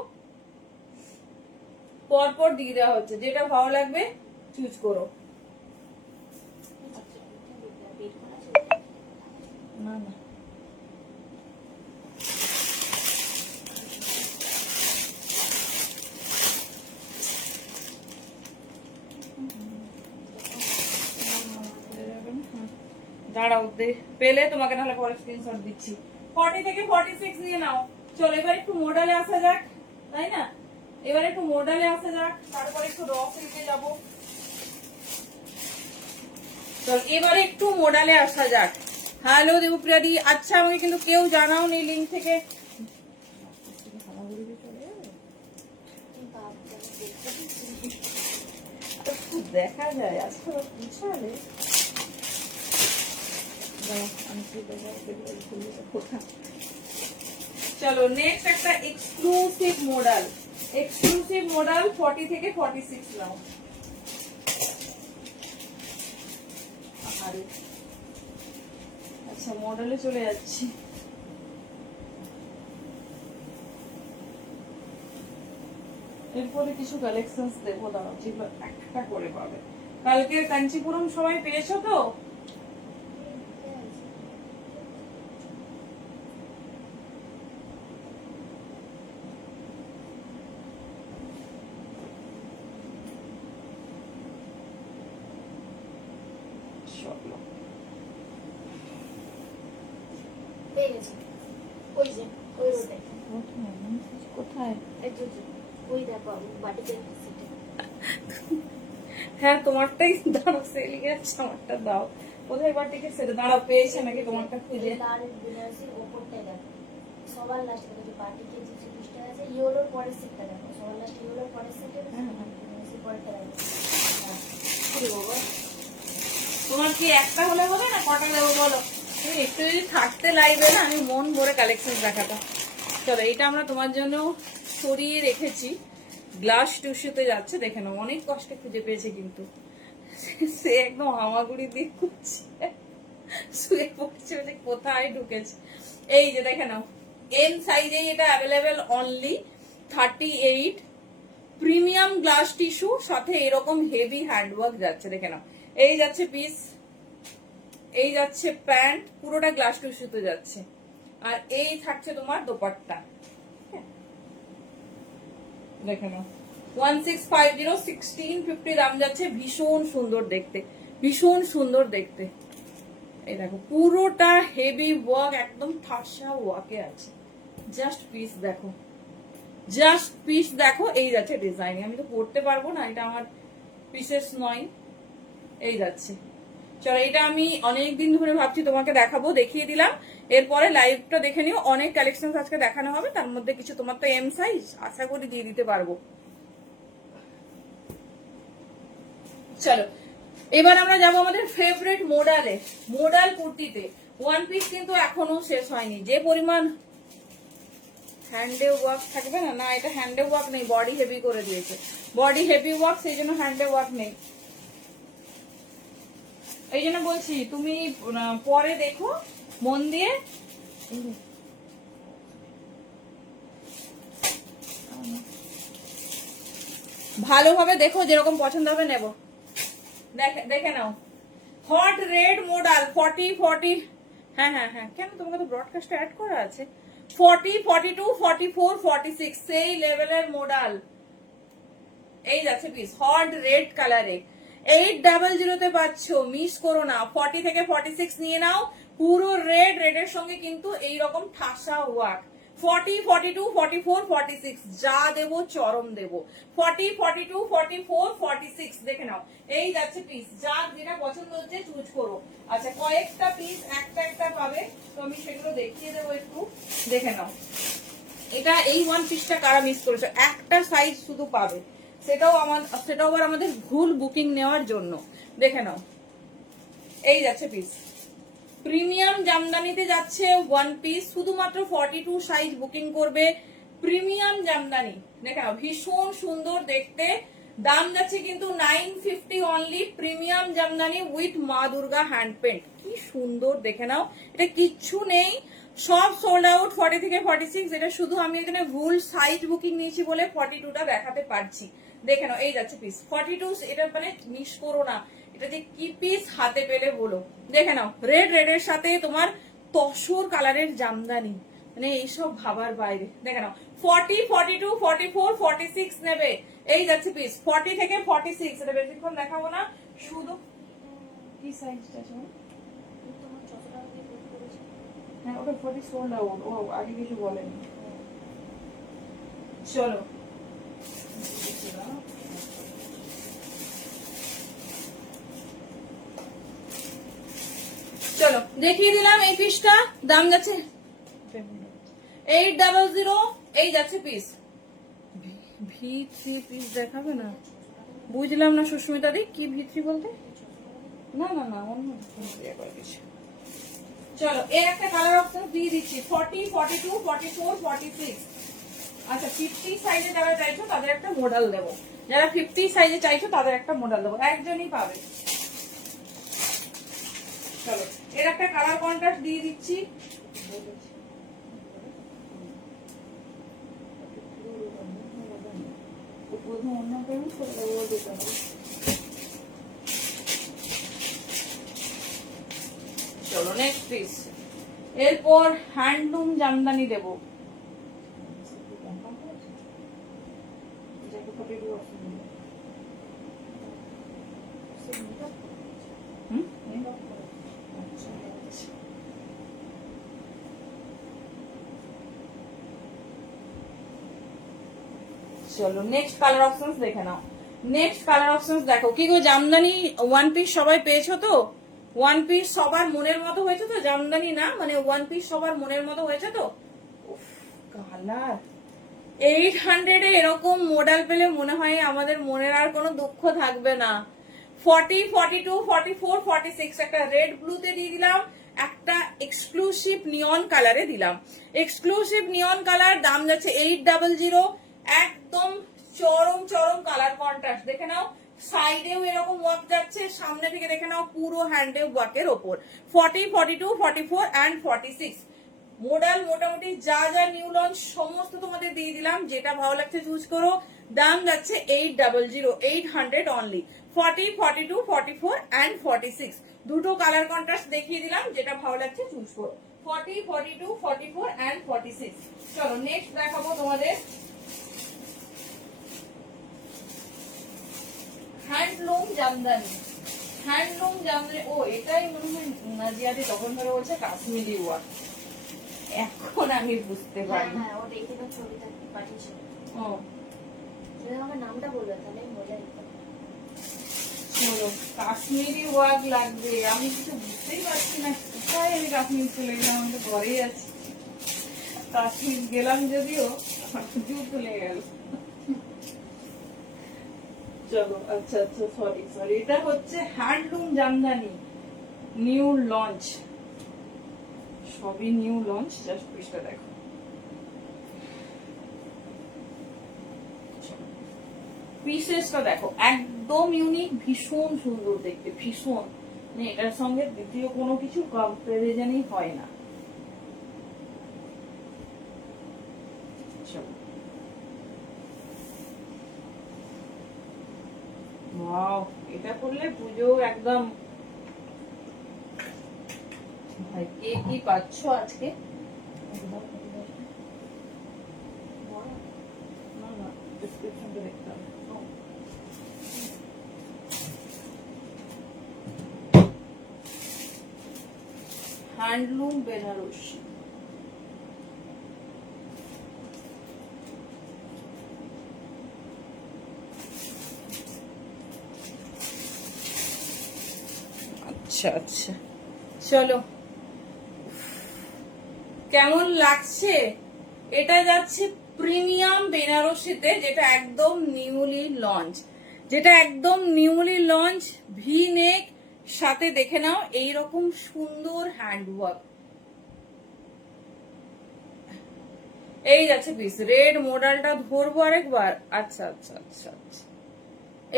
পরপর দিয়ে দেওয়া হচ্ছে। যেটা ভালো লাগবে চুজ করো। না না দাঁড়াও, পেলে তোমাকে নাহলে পরে স্ক্রিনশট দিচ্ছি। 40 থেকে 46 নিয়ে নাও। চলো এবার একটু মডেলে আসা যাক, তাই না? এবার একটু মডেলে আসা যাক, তারপরে একটু র সিল্কে যাবো। চল এবারে একটু মডেলে আসা যাক। হ্যালো দেবপ্রিয়া দি। আচ্ছা আমাকে কিন্তু কেউ জানাও নি লিঙ্ক থেকে। দেখা যায় আজকে বুঝালে। চলো নেক্সট একটা এক্সক্লুসিভ মডেল, এক্সক্লুসিভ মডেল 40 থেকে 46 নাও। আচ্ছা মডেলে চলে যাচ্ছি। এরপরে কিছু কালেকশন দেবো, দাঁড়াও, যেগুলো একটা করে পাবে। কালকে কাঞ্চিপুরম সবাই পেয়েছো তো? কোথায়? হ্যাঁ তোমারটাই দাঁড়াও, সেলি গেছে, আমারটা দাও। কোথায় বাটিকে সেটা দাঁড়াও, পেয়েছে নাকি তোমারটা খুঁজে? সবার লাস্টে যে বাটিকে যে জিনিসটা আছে ইয়েলোর পরের সেটটা দেখো, সবার লাস্টে ইয়েলোর পরের সেটে পরেরটা দেখো। তোমার কি একটা হলে হবে না কটা দেবো বলো? তুমি একটু যদি থাকতে লাইবে না, আমি মন ভরে কালেকশন দেখাতাম। চলো এইটা আমরা তোমার জন্য সরিয়ে রেখেছি, গ্লাস টিস্যুতে যাচ্ছে, দেখে নাও। অনেক কষ্টে খুঁজে পেয়েছে কিন্তু সে একদম হামাগুড়ি দিয়ে খুঁজছে, শুয়ে পড়ছে যে কোথায় ঢুকেছে। এই যে দেখে নাও, এম সাইজে এটা available only 38। Premium glass tissue, সাথে এরকম হেভি হ্যান্ডওয়ার্ক যাচ্ছে, দেখে নাও। এই যাচ্ছে পিস, এই যাচ্ছে প্যান্ট, পুরোটা গ্লাস টিস্যুতে যাচ্ছে। আর এই থাকছে তোমার দোপাট্টা, দেখে নাও। 1650, 1650 দাম যাচ্ছে। ভীষণ সুন্দর দেখতে, ভীষণ সুন্দর দেখতে। এই দেখো পুরোটা হেভি ওয়ার্ক, একদম ঠাসা ওয়ার্কে আছে। জাস্ট পিস দেখো, জাস্ট পিস দেখো। এই যাচ্ছে ডিজাইন, আমি তো পড়তে পারবো না, এটা আমার পিসেস নয়। এই যাচ্ছে। চলো এটা আমি অনেকদিন ধরে ভাবছি তোমাকে দেখাবো, দেখিয়ে দিলাম। এরপরে লাইভটা দেখে নিও, অনেক কালেকশন আজকে দেখানো হবে, তার মধ্যে কিছু তোমার তো এম সাইজ, আশা করি দিয়ে দিতে পারবো। চলো এবার আমরা যাবো আমাদের ফেভারিট মোডালে, মোডাল কুর্তিতে। ওয়ান পিস কিন্তু এখনো শেষ হয়নি। যে পরিমাণ হ্যান্ডে ওয়ার্ক থাকবে না, না এটা হ্যান্ডে ওয়ার্ক নেই, বডি হেভি করে দিয়েছে, বডি হেভি ওয়ার্ক, সেই জন্য হ্যান্ডে ওয়ার্ক নেই। এই জন্য বলছি তুমি পরে দেখো মন দিয়ে। ভালোভাবে দেখো, যেরকম পছন্দ হবে নেব। দেখে নাও, হট রেড মোডাল 40। হ্যাঁ হ্যাঁ হ্যাঁ, কেন তোমাকে তো ব্রডকাস্টে অ্যাড করা আছে। 40, 42, 44, 46 সেই লেভেলের মোডাল। এই যাচ্ছে পিস, হট রেড কালারে 800 তে পাচ্ছ, মিস করো না। 40 থেকে 46 নিয়ে নাও, পুরো রেড, রেডের সঙ্গে কিন্তু এইরকম ঠাসা ওয়ার্ক। 40, 42, 44, 46 যা দেবো চরম দেবো। 40, 42, 44, 46 দেখে নাও। এই যাচ্ছে পিস, যার যেটা পছন্দ হচ্ছে চুজ করো। আচ্ছা কয়েকটা পিস একটা একটা পাবে, তো আমি সেগুলো দেখিয়ে দেবো, একটু দেখে নাও। এটা এই ওয়ান পিসটা কারা মিস করেছো, একটা সাইজ শুধু পাবে, সেটাও আবার আমাদের ভুল বুকিং নেওয়ার জন্য। দেখে নাও, এই যাচ্ছে পিস, প্রিমিয়াম জামদানিতে যাচ্ছে ওয়ান পিস, শুধুমাত্র 42 সাইজ বুকিং করবে, প্রিমিয়াম জামদানি। দেখে নাও ভীষণ সুন্দর দেখতে, দাম যাচ্ছে কিন্তু 950 অনলি। প্রিমিয়াম জামদানি উইথ মা দুর্গা হ্যান্ড পেন্ট, কি সুন্দর দেখে নাও। এটা কিচ্ছু নেই, সব সোল্ড আউট 40 থেকে 46। এটা শুধু আমি এখানে ভুল সাইজ বুকিং নিয়েছি বলে 42টা দেখাতে পারছি। দেখে নাও, এই যাচ্ছে পিস 42। এটা মানে মিস করো না, এটা যে কি পিস হাতে পেলে বলো। দেখে নাও, রেড রেডের সাথে তোমার তসর কালারের জামদানি, মানে এইসব ভাবার বাইরে। দেখে নাও 40, 42, 44, 46 নেবে। এই যাচ্ছে পিস 40 থেকে 46। এটা বেশিক্ষণ দেখাবো না, শুধু কি সাইজটা আছে হ্যাঁ ওটা 40 সোল্ড আউট, ও আগে কিছু বলেনি। চলো চলো দেখিয়ে দিলাম এই পিসটা, দাম যাচ্ছে 800। এই যাচ্ছে পিস, V3 পিস দেখাবে না, বুঝলাম না সুস্মিতা দি কি V3 বলতে। না না না অন্য কিছু। চলো এর একটা কালার অপশন দিয়ে দিচ্ছি, 40, 42, 44, 46। আচ্ছা 50 সাইজে যারা চাইছো তাদের একটা মডেল দেবো, যারা 50 সাইজে চাইছো তাদের একটা মডেল দেবো, একজনই পাবে। চলো এর একটা কালার কন্ট্রাস্ট দিয়ে দিচ্ছি, পিস। এরপর হ্যান্ডলুম জামদানি দেবো। চলো নেক্সট কালার অপশনস দেখে নাও। নেক্সট কালার অপশনস দেখো। কি গো জামদানি ওয়ান পিস সবাই পেয়েছো তো? ওয়ান পিস সবার মনের মতো হয়েছে তো? জামদানি না মানে ওয়ান পিস সবার মনের মতো হয়েছে তো? কালার 800 এ এরকম মডেল পেলে মনে হয় আমাদের মনের আর কোনো দুঃখ থাকবে না। 40, 42, 44, 46 একটা রেড ব্লুতে দিয়ে দিলাম, একটা এক্সক্লুসিভ নিয়ন কালারে দিলাম। এক্সক্লুসিভ নিয়ন কালার, দাম যাচ্ছে 800। একদম চরম চরম কালার কন্ট্রাস্ট। দেখে নাও সাইডেও এরকম ওয়ার্ক যাচ্ছে, সামনে থেকে দেখে নাও পুরো হ্যান্ডে ওয়ার্কের ওপর। 40, 42, 44 and 46 মডেল মোটামুটি যা যা নিউ লঞ্চ সমস্ত তোমাদের দিয়ে দিলাম। যেটা ভালো লাগছে চুজ করো। দাম যাচ্ছে 800, 800 অনলি। 40, 42, 44 and 46 দুটো কালার কন্ট্রাস্ট দেখিয়ে দিলাম, যেটা ভালো লাগছে চুজ করো। 40, 42, 44 and 46। চলো নেক্সট দেখাবো তোমাদের হ্যান্ডলুম জামদানি। হ্যান্ডলুম জামদানি, ও এটাই মনে হয় নাজিয়াদি তখন ধরে বলছে কাশ্মীরি ওয়ার্ক। এখন আমি বুঝতে পারি। হ্যাঁ, ও দেখে তো ছবিটা পাঠিয়েছিল। ও যদি আমার নামটা বললো তাহলে আমি বলে দিতাম। চলো কাশ্মীরি ওয়ার্ক লাগবে, আমি কিছু বুঝতেই পারছি না কোথায় আমি কাশ্মীর চলে গেলাম। আমি তো ঘরেই আছি। কাশ্মীর গেলাম যদিও জু চলে গেল। চলো আচ্ছা আচ্ছা সরি সরি, এটা হচ্ছে হ্যান্ডলুম জামদানি নিউ লঞ্চ, সবই নিউ লঞ্চ। জাস্ট পিসটা দেখো। পিসেসটা দেখো একদম ইউনিক, ভীষণ সুন্দর দেখতে, ভীষণ। মানে এটার সঙ্গে দ্বিতীয় কোনো কিছু কম্পারিজনই হয় না। ওয়াও, এটা করলে পুজো একদম। ভাই কে কি পাচ্ছ আজকে? না না, ডেসক্রিপশনটা দেখতে হবে। হ্যান্ডলুম বেনারসি। আচ্ছা আচ্ছা চলো কেমন লাগছে? এটা যাচ্ছে প্রিমিয়াম বেনারসিতে, যেটা একদম নিউলি লঞ্চ, যেটা একদম নিউলি লঞ্চ। ভি নেক সাথে দেখে নাও এইরকম সুন্দর হ্যান্ডওয়ার্ক। এই যাচ্ছে পিস। রেড মডেলটা ধরবো আরেকবার। আচ্ছা আচ্ছা আচ্ছা আচ্ছা,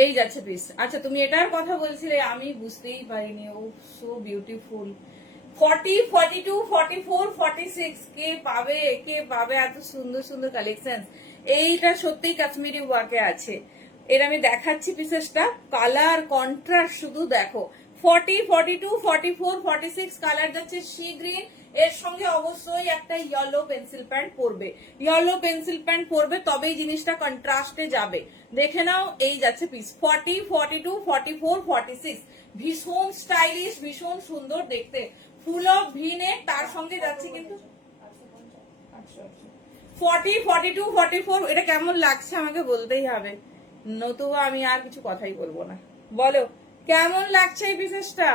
এই যাচ্ছে পিস। আচ্ছা তুমি এটার কথা বলছিলে, আমি বুঝতেই পারিনি। ও সো বিউটিফুল। 40, 42, 44, 46 কে পাবে? কে পাবে এত সুন্দর সুন্দর কালেকশন? এইটা সত্যিই কাশ্মীরি ওয়ার্কে আছে। এর আমি দেখাচ্ছি পিসেসটা, কালার কন্ট্রাস্ট শুধু দেখো। 40, 42, 44, 46 কালার যাচ্ছে সি গ্রিন। এর সঙ্গে অবশ্যই একটা ইয়েলো পেন্সিল প্যান্ট পরবে। ইয়েলো পেন্সিল প্যান্ট পরবে তবেই জিনিসটা কন্ট্রাস্টে যাবে। দেখে নাও এই যাচ্ছে পিস। 40, 42, 44, 46 ভীষণ স্টাইলিশ, ভীষণ সুন্দর দেখতে। ফুল অফ ভি নেক, তার সঙ্গে যাচ্ছে কিন্তু 40, 42, 44। এটা কেমন লাগছে আমাকে বলতেই হবে, নতুবা আমি আর কিছু কথাই বলবো না। বলো কেমন লাগছে এই পিসেসটা?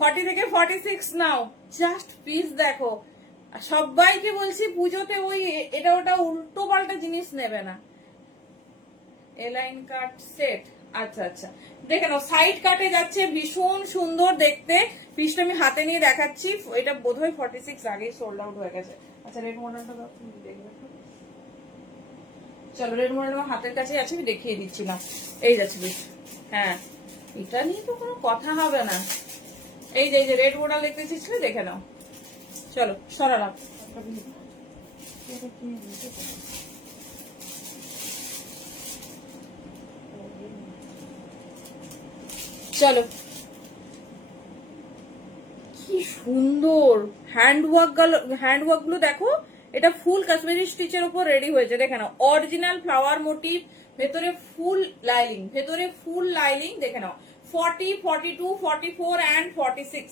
40 থেকে 46 নাও, জাস্ট পিস দেখো। সবাইকে বলছি পুজোতে ওই এটা ওটা উল্টো পাল্টা জিনিস নেবে না। এলাইন কাট সেট। আচ্ছা আচ্ছা দেখে নাও, সাইড কাটে যাচ্ছে, ভীষণ সুন্দর দেখতে। পিসটা আমি হাতে নিয়ে দেখাচ্ছি। এটা বোধহয় 46 আগেই সোল্ড আউট হয়ে গেছে। আচ্ছা রেড মডেলটা দেখবে। চলো রেড মডেল আমার হাতের কাছে আছে, আমি দেখিয়ে দিচ্ছি না। এই যাচ্ছে পিস। হ্যাঁ এটা নিয়ে তো কোনো কথা হবে না। এই যে রেড মডেল দেখতে চেয়েছিলে, দেখে নাও। চলো সরালাম। চলো কি সুন্দর হ্যান্ড ওয়ার্ক গুলো দেখো, এটা ফুল কাশ্মীরি স্টিচের উপর রেডি হয়েছে। দেখে নাও, অরিজিনাল ফ্লাওয়ার মোটিভ, ভেতরে ফুল লাইলিং দেখে নাও। 40, 42, 44 and 46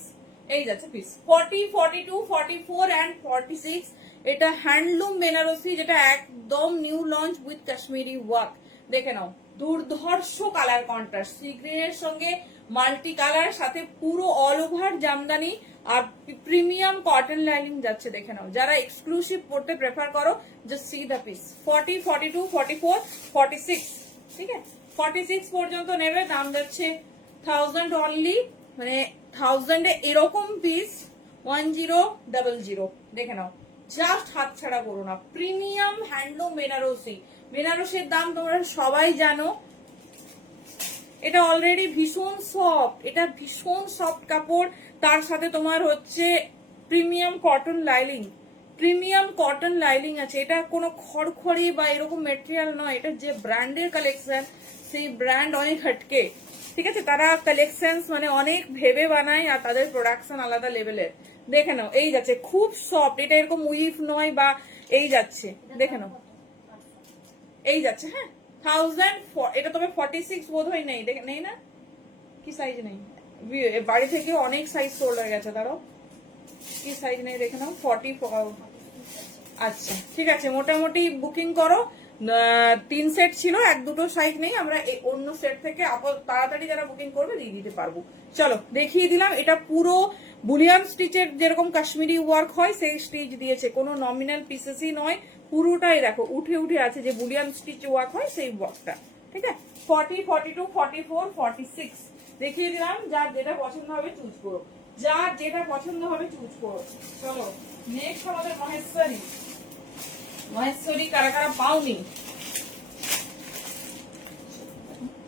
এই যাচ্ছে পিস। 40, 42, 44 and 46 এটা হ্যান্ডলুম বেনারসি, যেটা একদম new launch with Kashmiri work. দেখে নাও, দুর্ধর্ষ কালার কন্ট্রাস্ট, সি গ্রিনের সঙ্গে মাল্টি কালার, সাথে পুরো অল ওভার জামদানি আর প্রিমিয়াম কটন লাইনিং যাচ্ছে। দেখে নাও, যারা এক্সক্লুসিভ পড়তে প্রেফার করো, জাস্ট সি দ্য পিস। 40, 42, 44, 46, ঠিক আছে, 46 পর্যন্ত নেবে, দাম যাচ্ছে 1000 অনলি, মানে 1000 এ এরকম পিস 1000। দেখে নাও, জাস্ট হাত ছাড়া করো না। প্রিমিয়াম হ্যান্ডলুম বেনারসির দাম তোমরা সবাই জানো। এটা অলরেডি ভীষণ সফট, এটা ভীষণ সফট কাপড়, তার সাথে তোমার হচ্ছে প্রিমিয়াম কটন লাইলিং আছে। এটা কোনো খড়খড়ি বা এরকম মেটেরিয়াল নয়, এটা যে ব্র্যান্ডের কালেকশন, সেই ব্র্যান্ড অনেক হটকে, ঠিক আছে। তারা কালেকশন মানে অনেক ভেবে বানায় আর তাদের প্রোডাকশন আলাদা লেভেলের। দেখে নাও, এই যাচ্ছে খুব সফট, এটা এরকম উইফ নয় বা এই যাচ্ছে, দেখে নাও এই যাচ্ছে। হ্যাঁ, 1000, এটা তবে 46 বোধ হয় নেই, দেখে নেই না, কি সাইজ নেই, বাড়ি থেকে অনেক সাইজ সোল্ড হয়ে গেছে। ধরো কি সাইজ নেই, দেখে নাও 44। আচ্ছা ঠিক আছে, মোটামুটি বুকিং করো। 3 সেট ছিল, 1-2 সাইজ নেই, আমরা অন্য সেট থেকে তাড়াতাড়ি যারা বুকিং করবে দিয়ে দিতে পারবো। চলো দেখিয়ে দিলাম, এটা পুরো বুলিয়ান স্টিচের যেরকম কাশ্মীরি ওয়ার্ক হয় সেই স্টিচ দিয়েছে, কোনো নমিনাল পিসেসই নয়, পুরোটাই দেখো উঠে আছে যে বুলিয়ান স্টিচ ওয়ার্ক হয় সেই ওয়ার্কটা, ঠিক আছে। 40, 42, 44, 46 দেখিয়ে দিলাম, যার যেটা পছন্দ হবে চুজ করো, চলো নেক্সট আমাদের মহেশ্বরী কারা কারা পাওনি,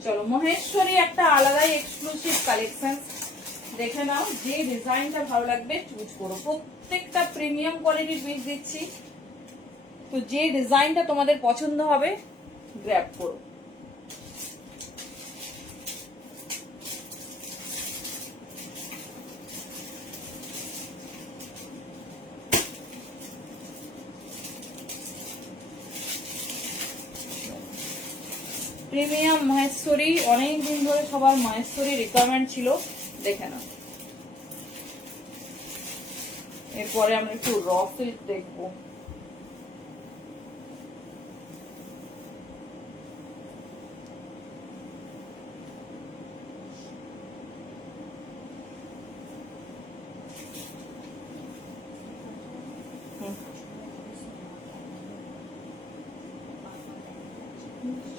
চলো মহেশ্বরী একটা আলাদাই এক্সক্লুসিভ কালেকশন, দেখে নাও, যে ডিজাইনটা ভালো লাগবে চুজ করো। প্রত্যেকটা প্রিমিয়াম কোয়ালিটির পিস দিচ্ছি, তো যে ডিজাইনটা তোমাদের পছন্দ হবে গ্র্যাব করো। প্রিমিয়াম মহেশ্বরী, অনেকদিন ধরে সবার মহেশ্বরী রিকোয়ারমেন্ট ছিল, দেখে নাও। এরপরে আমরা একটু র সিল্ক দেখবো।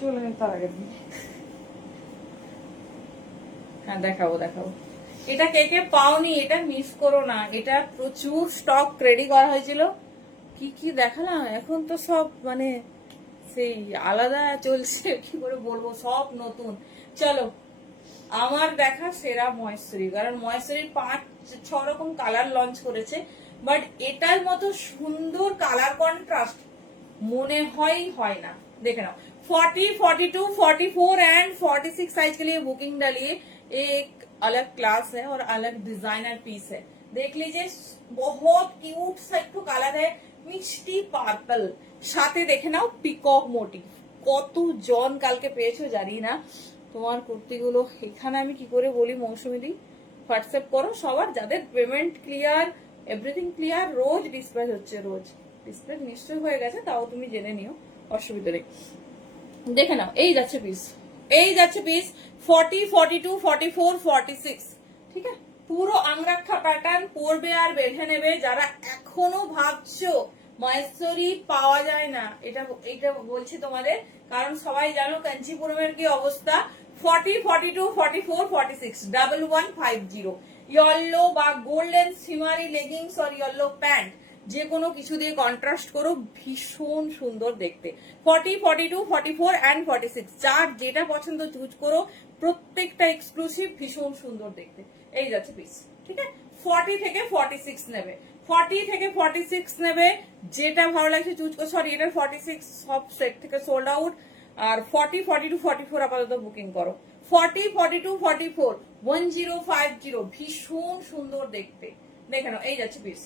চলে তার আগে হ্যাঁ দেখাবো। এটা কে কে পাওনি, এটা মিস করো না, এটা প্রচুর স্টক রেডি করা হয়েছিল। কি দেখালাম, এখন তো সব মানে সেই আলাদা চলছে, কি করে বলবো, সব নতুন। চলো, আমার দেখা সেরা মহেশ্বরী, কারণ মহেশ্বরীর 5-6 রকম কালার লঞ্চ করেছে, বাট এটার মতো সুন্দর কালার কন্ট্রাস্ট মনে হয় না। देखे नाओ 40, 42, 44 एंड 46 साइज के लिए बुकिंग डालिए। एक अलग क्लास है और अलग डिजाइनर पीस है। देख लीजिए बहुत क्यूट सा एक कलर है मिष्टी पार्पल, साथे देखे नाओ पिकॉक मोटिव। কত জন কালকে পেয়েছো জানি না, তোমার কুর্তিগুলো এখানে আমি কি করে বলি মৌসুমীদি, হোয়াটসঅ্যাপ করো সবার যাদের পেমেন্ট ক্লিয়ার, এভরিথিং ক্লিয়ার, রোজ ডিসপ্যাচ হচ্ছে, রোজ ডিসপ্যাচ নিশ্চয় হয়ে গেছে, তাও তুমি জেনে নিও, অসুবিধা নেই। দেখে নাও এই যাচ্ছে পিস, এই যাচ্ছে পিস 40, 42, 44, 46, ঠিক আছে। পুরো আংরাক্ষা প্যাটার্ন পরবে আর বেঁধে নেবে। যারা এখনো ভাবছো মহেশ্বরী পাওয়া যায় না, এটা বলছি তোমাদের, কারণ সবাই জানো কাঞ্চিপুরমের কি অবস্থা। 40, 42, 44, 46 1150 ইয়েলো বা গোল্ডেন সিমারি লেগিংস আর ইয়েলো প্যান্ট, যে কোনো কিছু দিয়ে কন্ট্রাস্ট করো, ভীষণ সুন্দর দেখতে। 40, 42, 44 and 46 যার যেটা পছন্দ চুজ করো, প্রত্যেকটা এক্সক্লুসিভ, ভীষণ সুন্দর দেখতে। এই যাচ্ছে পিস, ঠিক আছে। 40 থেকে 46 নেবে, 40 থেকে 46 নেবে, যেটা ভালো লাগছে চুজ করো। সরি, এটার 46 সব সেট থেকে সোল্ড আউট, আর 40, 42, 44 আপাতত বুকিং করো। 40, 42, 44 1050 ভীষণ সুন্দর দেখতে। দেখে নাও, এই যাচ্ছে পিস।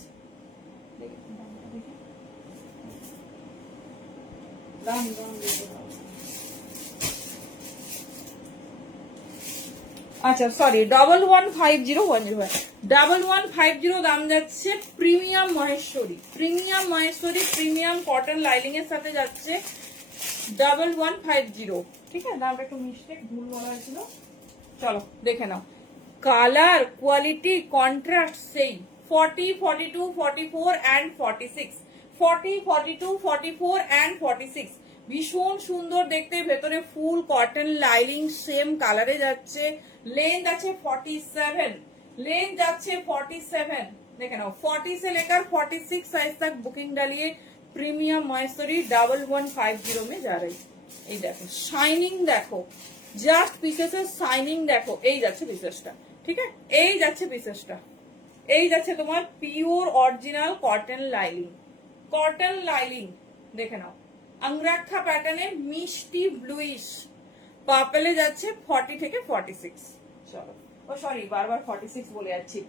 আচ্ছা সরি, 1150 দাম যাচ্ছে। Premium Maheshwari, premium Maheshwari, premium cotton lining এর সাথে যাচ্ছে 1150। ঠিক আছে, দামটা একটু মিস্টেক, ভুল বলা হয়েছিল। চলো দেখে নাও, কালার কোয়ালিটি কন্ট্রাস্ট সেই 40, 42, 44 and 46, 40, 42, 44 and 46 ভীষণ সুন্দর দেখতে। ভেতরে ফুল কটন লাইনিং সেম কালারে যাচ্ছে। লেন্থ আছে 47, লেন্থ যাচ্ছে 47। দেখে নাও, 40 से लेकर 46 साइज तक बुकिंग डालिए। प्रीमियम महेश्वरी 1150 में जा रही। এই দেখো শাইনিং, দেখো জাস্ট পিসেসের শাইনিং দেখো। এই যাচ্ছে পিসেসটা, ঠিক আছে, এই যাচ্ছে পিসেসটা, এই যাচ্ছে তোমার pure original cotton lining, cotton lining. দেখে নাও, अंगरखा প্যাটার্নে মিষ্টি ব্লুইশ পার্পলে যাচ্ছে 40 থেকে 46। চলো, ও সরি বারবার 46 বলে যাচ্ছি,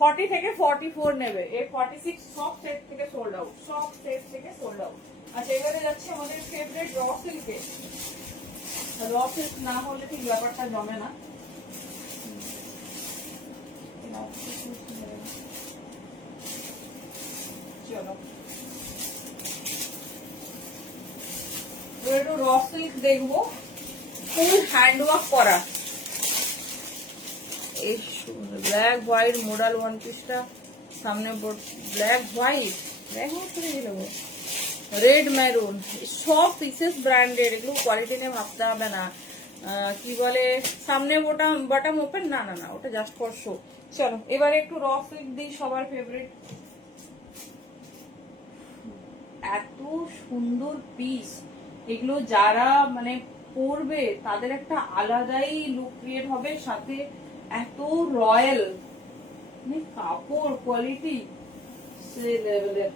40 থেকে 44 নেবে। এই 46 সব সেট থেকে সোল্ড আউট, সব সেট থেকে সোল্ড আউট। আচ্ছা এবারে যাচ্ছে আমাদের ফেভারিট র সিল্কে। র সিল্ক না হলে ঠিক ব্যাপারটা জমে না। চলো একটু র সিল্ক দেখবো, ফুল হ্যান্ডওয়ার্ক করা। এই ব্ল্যাক হোয়াইট মোডাল ওয়ান পিসটা সামনে ব্ল্যাক হোয়াইট, ব্ল্যাক হোয়াইট করে দিল, রেড মেরুন, সব পিসেস ব্র্যান্ডেড। এগুলো কোয়ালিটি নিয়ে ভাবতে হবে না। কি বলে সামনে বটম ওপেন, না না না, ওটা জাস্ট ফর শো। চলো এবারে একটু র সিল্ক দিই, সবার ফেভারিট। এত সুন্দর পিস, এগুলো যারা মানে পরবে তাদের একটা আলাদাই লুক ক্রিয়েট হবে, সাথে এত রয়্যাল মানে কাপড় কোয়ালিটি সে লেভেলের।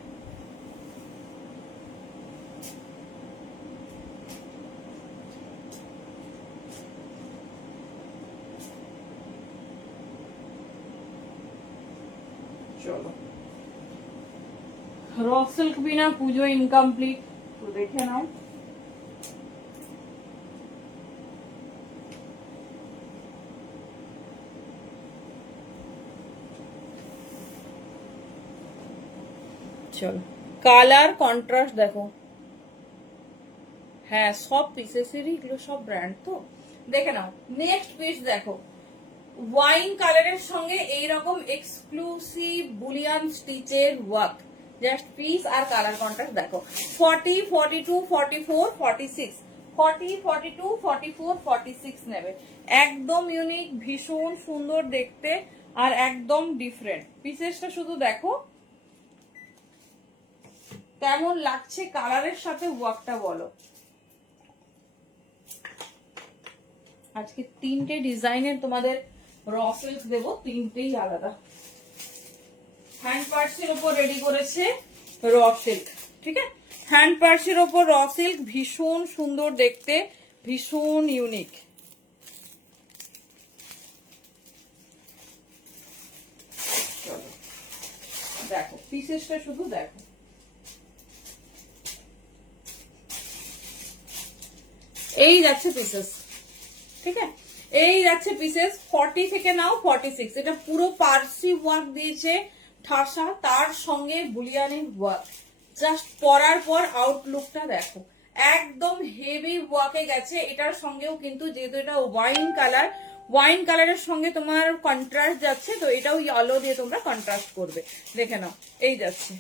চলো র সিল্ক বিনা পুজো ইনকমপ্লিট, তো দেখে নাও। চলো কালার কন্ট্রাস্ট দেখো। হ্যাঁ সব পিসেসেরই এগুলো সব ব্র্যান্ড, তো দেখে নাও। নেক্সট পিস দেখো, ওয়াইন কালারের সঙ্গে এইরকম এক্সক্লুসিভ বুলিয়ান স্টিচের ওয়ার্ক। জাস্ট পিস আর কালার কন্ট্রাস্ট দেখো। 40, 42, 44, 46, 40, 42, 44, 46 নেবে। একদম ইউনিক, ভীষণ সুন্দর দেখতে আর একদম ডিফারেন্ট। পিসেসটা শুধু দেখো কেমন লাগছে, কালারের সাথে ওয়ার্কটা বলো। আজকে তিনটে ডিজাইনের তোমাদের র সিল্ক দেবো, তিনটেই আলাদা। হ্যান্ড পার্সের উপর রেডি করেছে র সিল্ক, ঠিক আছে, হ্যান্ড পার্সের উপর র সিল্ক, ভীষণ সুন্দর দেখতে, ভীষণ ইউনিক। দেখো পিসেসটা শুধু দেখো। এই যাচ্ছে পিসেস, ঠিক আছে, এই যাচ্ছে পিসেস। 40 থেকে নাও 46। এটা পুরো পার্সি ওয়ার্ক দিয়েছে ঠাসা, তার সঙ্গে বুলিয়ানের ওয়ার্ক। জাস্ট পরার পর আউটলুকটা দেখো, একদম হেভি ওয়ার্কে গেছে। এটার সঙ্গেও কিন্তু যেহেতু এটা ওয়াইন কালার, ওয়াইন কালারের সঙ্গে তোমার কন্ট্রাস্ট যাচ্ছে, তো এটাও ইয়েলো দিয়ে তোমরা কন্ট্রাস্ট করবে। দেখে নাও, এই যাচ্ছে।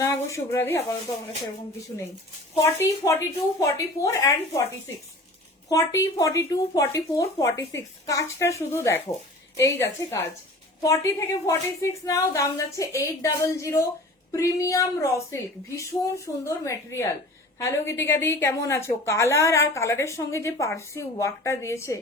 না গো শুভ্রাদি, আপাতত আমার কাছে এরকম কিছু নেই। 40, 42, 44 and 46, 40, 42, 44, 46 কাজটা শুধু দেখো। এই যাচ্ছে কাজ। 40 থেকে 46 নাও, দাম যাচ্ছে 800। প্রিমিয়াম র সিল্ক, ভীষণ সুন্দর মেটেরিয়াল। হ্যালো গীতিকা দি, কেমন আছো? কালার আর কালারের সঙ্গে যে পার্সি ওয়ার্কটা দিয়েছে,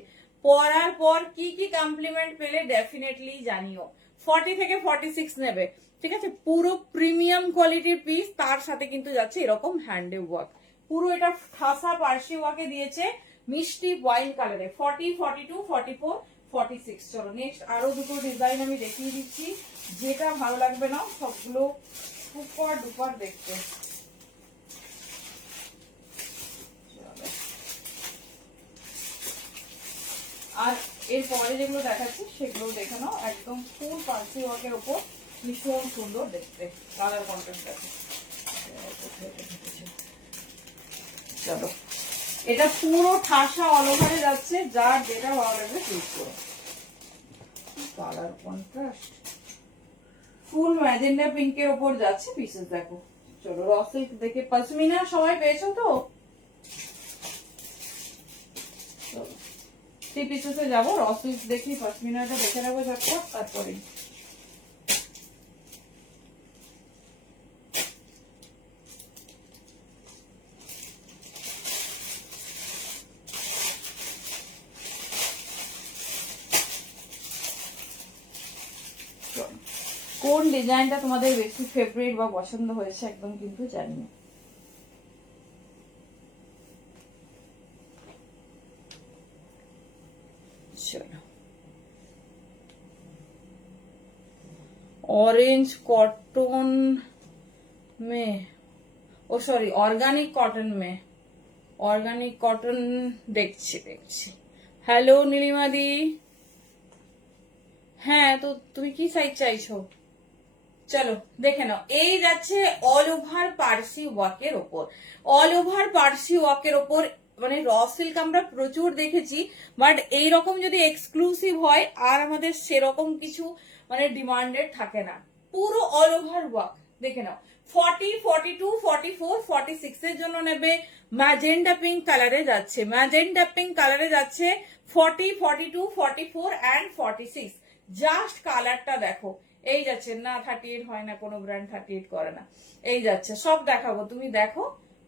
পরার পর কি কি কমপ্লিমেন্ট পেলে ডেফিনেটলি জানিও। 40 থেকে 46 নেবে, ঠিক আছে, পুরো প্রিমিয়াম কোয়ালিটির পিস, তার সাথে কিন্তু যাচ্ছে এরকম হ্যান্ডে ওয়ার্ক। পুরো এটা ঠাসা পার্সি ওয়ার্কে দিয়েছে, মিষ্টি ওয়াইন কালারে। 40, 42, 44, 46। চলো নেক্সট আরো দুটো ডিজাইন আমি দেখিয়ে দিচ্ছি, যেটা ভালো লাগবে না সবগুলো সুপার ডুপার দেখতে। আর এরপরে যেগুলো দেখাচ্ছি সেগুলো দেখে নাও, একদম ফুল পার্সি ওয়ার্কের উপর, ভীষণ সুন্দর দেখতে, কালার কন্ট্রাস্ট আছে। চলো এটা পুরো ঠাসা অল ওভারে যাচ্ছে, যার যেটা ভালো লাগবে চুজ করো। কালার কন্ট্রাস্ট ফুল ম্যাজেন্ডা পিঙ্কের উপর যাচ্ছে পিসেস দেখো। চলো র সিল্ক দেখে পশমিনা সবাই পেয়েছো তো? থ্রি পিসেসে যাবো, র সিল্ক দেখি পশমিনাটা দেখে নেবো ঝটপট, তারপরে কোন ডিজাইনটা তোমাদের বেশি ফেভারিট বা পছন্দ হয়েছে একদম কিন্তু জানিও। चलो ऑरेंज कॉटन में, ओ सॉरी ऑर्गेनिक कॉटन में, ऑर्गेनिक कॉटन দেখছি। হ্যালো নীলিমা দি, হ্যাঁ তো তুমি কি সাইজ চাইছো? চলো দেখে নাও, এই যাচ্ছে অল ওভার পার্সি ওয়ার্কের ওপর, অল ওভার পার্সি ওয়ার্কের ওপর। মানে র সিল্ক আমরা প্রচুর দেখেছি, বাট এইরকম যদি এক্সক্লুসিভ হয় আর আমাদের সেরকম কিছু মানে ডিমান্ডেড থাকে না। পুরো অল ওভার ওয়ার্ক দেখে নাও। 40, 42, 44, 46 এর জন্য নেবে ম্যাজেন্ডা পিঙ্ক কালারে যাচ্ছে, ম্যাজেন্ডা পিঙ্ক কালারে যাচ্ছে 40, 42, 44 এন্ড 46। জাস্ট কালারটা দেখো, এই যাচ্ছে না 38 হয় না, কোনো ব্র্যান্ড 38 করে না। এই যাচ্ছে, সব দেখাবো, তুমি দেখো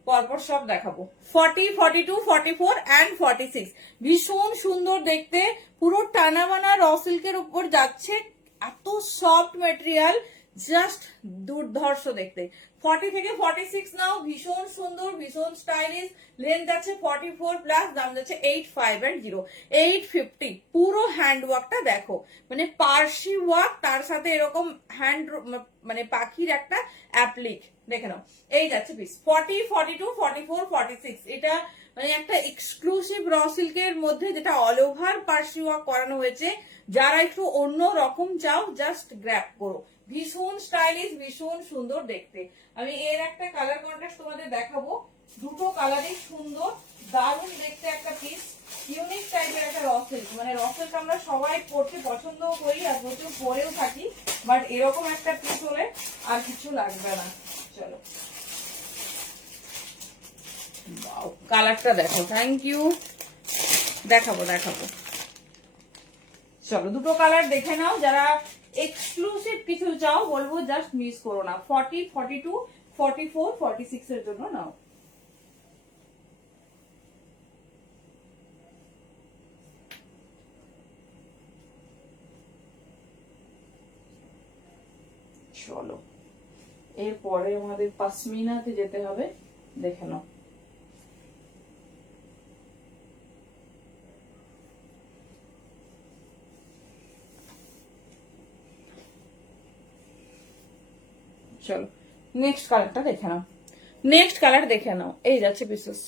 পরপর সব দেখাবো। 40, 42, 44 এন্ড 46 ভীষণ সুন্দর দেখতে, পুরো টানা বানা র সিল্কের উপর যাচ্ছে, এত সফট মেটেরিয়াল, জাস্ট দুর্ধর্ষ দেখতে। 40 থেকে 46 নাও, ভীষণ সুন্দর, ভীষণ স্টাইলিশ। লেন্থ আছে 44 প্লাস, দাম যাচ্ছে 85 850। পুরো হ্যান্ড ওয়ার্কটা দেখো, মানে পার্সি ওয়ার্ক, তার সাথে এরকম হ্যান্ড মানে পাখির একটা অ্যাপ্লিক দেখে নাও। এই যাচ্ছে পিস 40, 42, 44, 46। এটা মানে একটা এক্সক্লুসিভ র সিল্কের মধ্যে যেটা অল ওভার পার্সি ওয়ার্ক করানো হয়েছে। যারা একটু অন্য রকম চাও জাস্ট গ্র্যাব করো, ভীষণ স্টাইলিশ, ভীষণ সুন্দর দেখতে। আমি এর একটা কালার কন্ট্রাস্ট তোমাদের দেখাবো, দুটো কালারই সুন্দর, দারুণ দেখতে একটা পিস, ইউনিক টাইপের একটা র সিল্ক। মানে র সিল্ক আমরা সবাই পড়তে পছন্দ করি আর প্রচুর পরেও থাকি, বাট এরকম একটা পিস হলে আর কিছু লাগবে না। চলো কালারটা দেখো, থ্যাংক ইউ, দেখাবো। চলো দুটো কালার দেখে নাও, যারা এক্সক্লুসিভ কিছু চাও বলবো জাস্ট মিস করো না। 40, 42, 44, 46 এর জন্য নাও। চলো এরপরে আমাদের পশমিনাতে যেতে হবে, দেখে নাও। চলো নেক্সট কালারটা দেখে নাও, নেক্সট কালার দেখে নাও। এই যাচ্ছে পিসেস,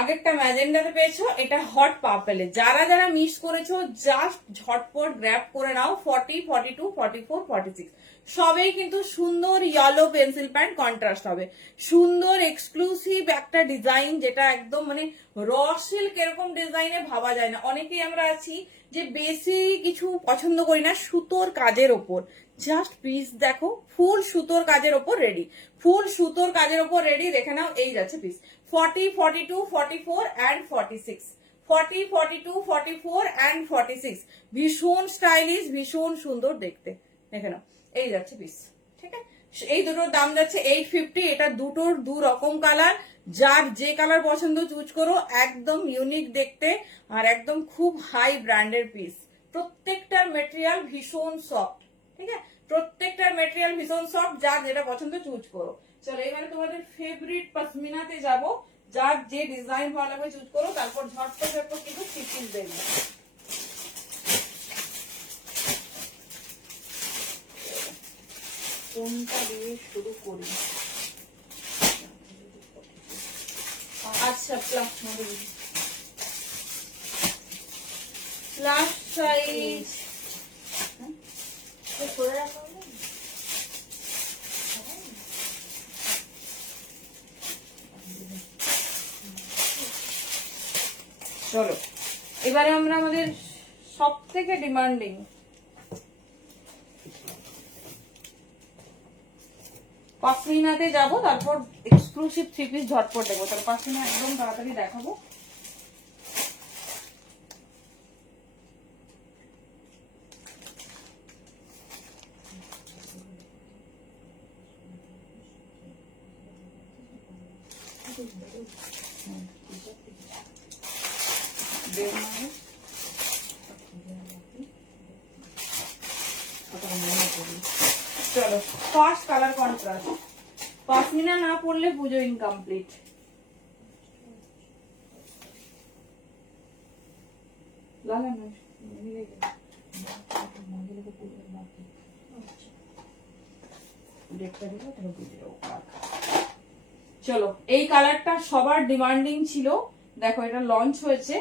আগেরটা ম্যাজেন্ডাতে পেয়েছো, এটা হট পার্পেলে। যারা যারা মিস করেছো জাস্ট ঝটপট গ্র্যাব করে নাও। 40, 42, 44, 46 সবেই কিন্তু সুন্দর ইয়েলো পেন্সিল প্যান্ট কন্ট্রাস্ট হবে, সুন্দর এক্সক্লুসিভ একটা ডিজাইন, যেটা একদম মানে র সিল্ক এরকম ডিজাইনে ভাবা যায় না। অনেকেই আমরা আছি যে বেশি কিছু পছন্দ করি না, সুতোর কাজের ওপর জাস্ট পিস দেখো, ফুল সুতোর কাজের ওপর রেডি, ফুল সুতোর কাজের ওপর রেডি, দেখে নাও। এই যাচ্ছে পিস 40, 42, 44 এন্ড 46, 40, 42, 44 এন্ড 46 ভীষণ স্টাইলিশ, ভীষণ সুন্দর দেখতে, দেখে নাও। এই যাচ্ছে পিস, ঠিক আছে। এই দুটোর দাম যাচ্ছে 850। এটা দুটোর দু রকম কালার, যার যে কালার পছন্দ চুজ করো, একদম ইউনিক দেখতে আর একদম খুব হাই ব্র্যান্ডের পিস। প্রত্যেকটার মেটেরিয়াল ভীষণ সফট, ঠিক আছে, প্রত্যেকটার মেটেরিয়াল ভীষণ সফট, যার যেটা পছন্দ চুজ করো। চলো এবারে তোমাদের ফেভারিট পশমিনাতে যাব, যার যে ডিজাইন ভালো লাগবে চুজ করো, তারপর ঝটপট কিন্তু থ্রি পিস দেখবে। কোনটা দিয়ে শুরু করি? আচ্ছা, প্লাস সাইজ। করে রাখা হবে। চলো এবারে আমরা আমাদের সব থেকে ডিমান্ডিং পাশমিনাতে যাবো, তারপর এক্সক্লুসিভ 3 পিস ঝটপট দেবো। তাহলে পাশমিনা একদম তাড়াতাড়ি দেখাবো। চলো ফার্স্ট কালার কন্ট্রাস্ট। পাশমিনা না পড়লে পুজো ইনকমপ্লিট। চলো এই কালারটা সবার ডিমান্ডিং ছিল। দেখো এটা লঞ্চ হয়েছে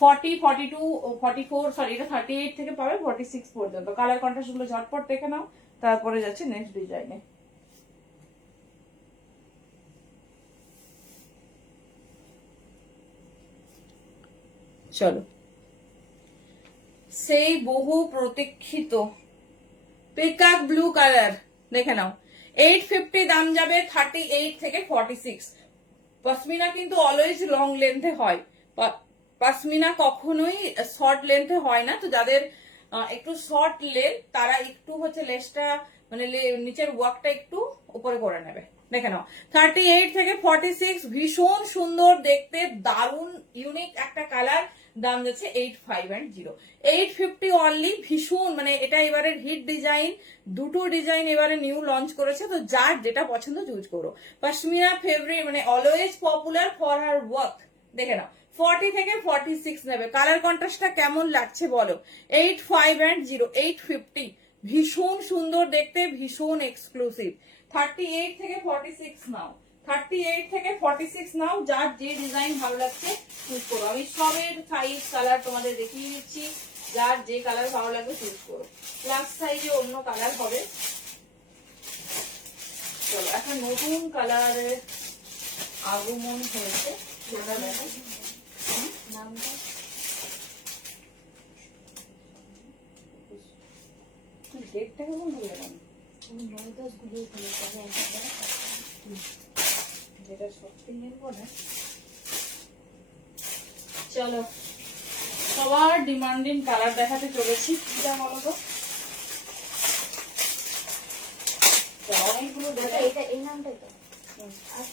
40, 42, 44, সরি এটা 38 থেকে পাবে 46 পর্যন্ত। কালার কন্ট্রাস্ট গুলো ঝটপট দেখে নাও, তারপরে যাচ্ছে নেক্সট ডিজাইনে। চলো সেই বহু প্রতীক্ষিত পিকক ব্লু কালার দেখে নাও। 850 দাম যাবে 38 থেকে 46। পশমিনা কিন্তু অলওয়েজ লং লেন্থে হয়, পশমিনা কখনোই শর্ট লেন্থে হয় না। তো যাদের একটু শর্ট লেন্থ তারা একটু হচ্ছে লেসটা মানে নিচের ওয়ার্কটা একটু উপরে করে নেবে। দেখে নাও 38 থেকে 46, ভীষণ সুন্দর দেখতে, দারুণ ইউনিক একটা কালার। দাম যাচ্ছে 8510, 850 অনলি। ভীষণ মানে এটা এবারের হিট ডিজাইন, দুটো ডিজাইন এবারে নিউ লঞ্চ করেছে। তো যার যেটা পছন্দ চুজ করো। পশমিনা ফেভারিট মানে always popular for her work. দেখে নাও 40 থেকে 46 নেবে। কালার কন্ট্রাস্টটা কেমন লাগছে বলো। 8510, 850, ভীষণ সুন্দর দেখতে, ভীষণ এক্সক্লুসিভ। 38 থেকে 46 নাও, 38 থেকে 46 নাও। যার যে ডিজাইন ভালো লাগছে চুজ করো। আমি সবের সাইজ কালার তোমাদের দেখিয়ে দিচ্ছি, যার যে কালার ভালো লাগবে চুজ করো। প্লাস সাইজে অন্য কালার হবে। চলো একটা নতুন কালারের আগমন হয়েছে, সেটা দেখো। নামটা ডেটটা কেমন হয়ে গেল? আমি 9-10 গুলিয়ে ফেলেছি। আমি একবার যেটা সত্যি নেবো না। চলো সবার ডিমান্ডিং কালার দেখাতে চলেছি। যা বলো তো অনেকগুলো এটা এটা এই নামটাই তো। আর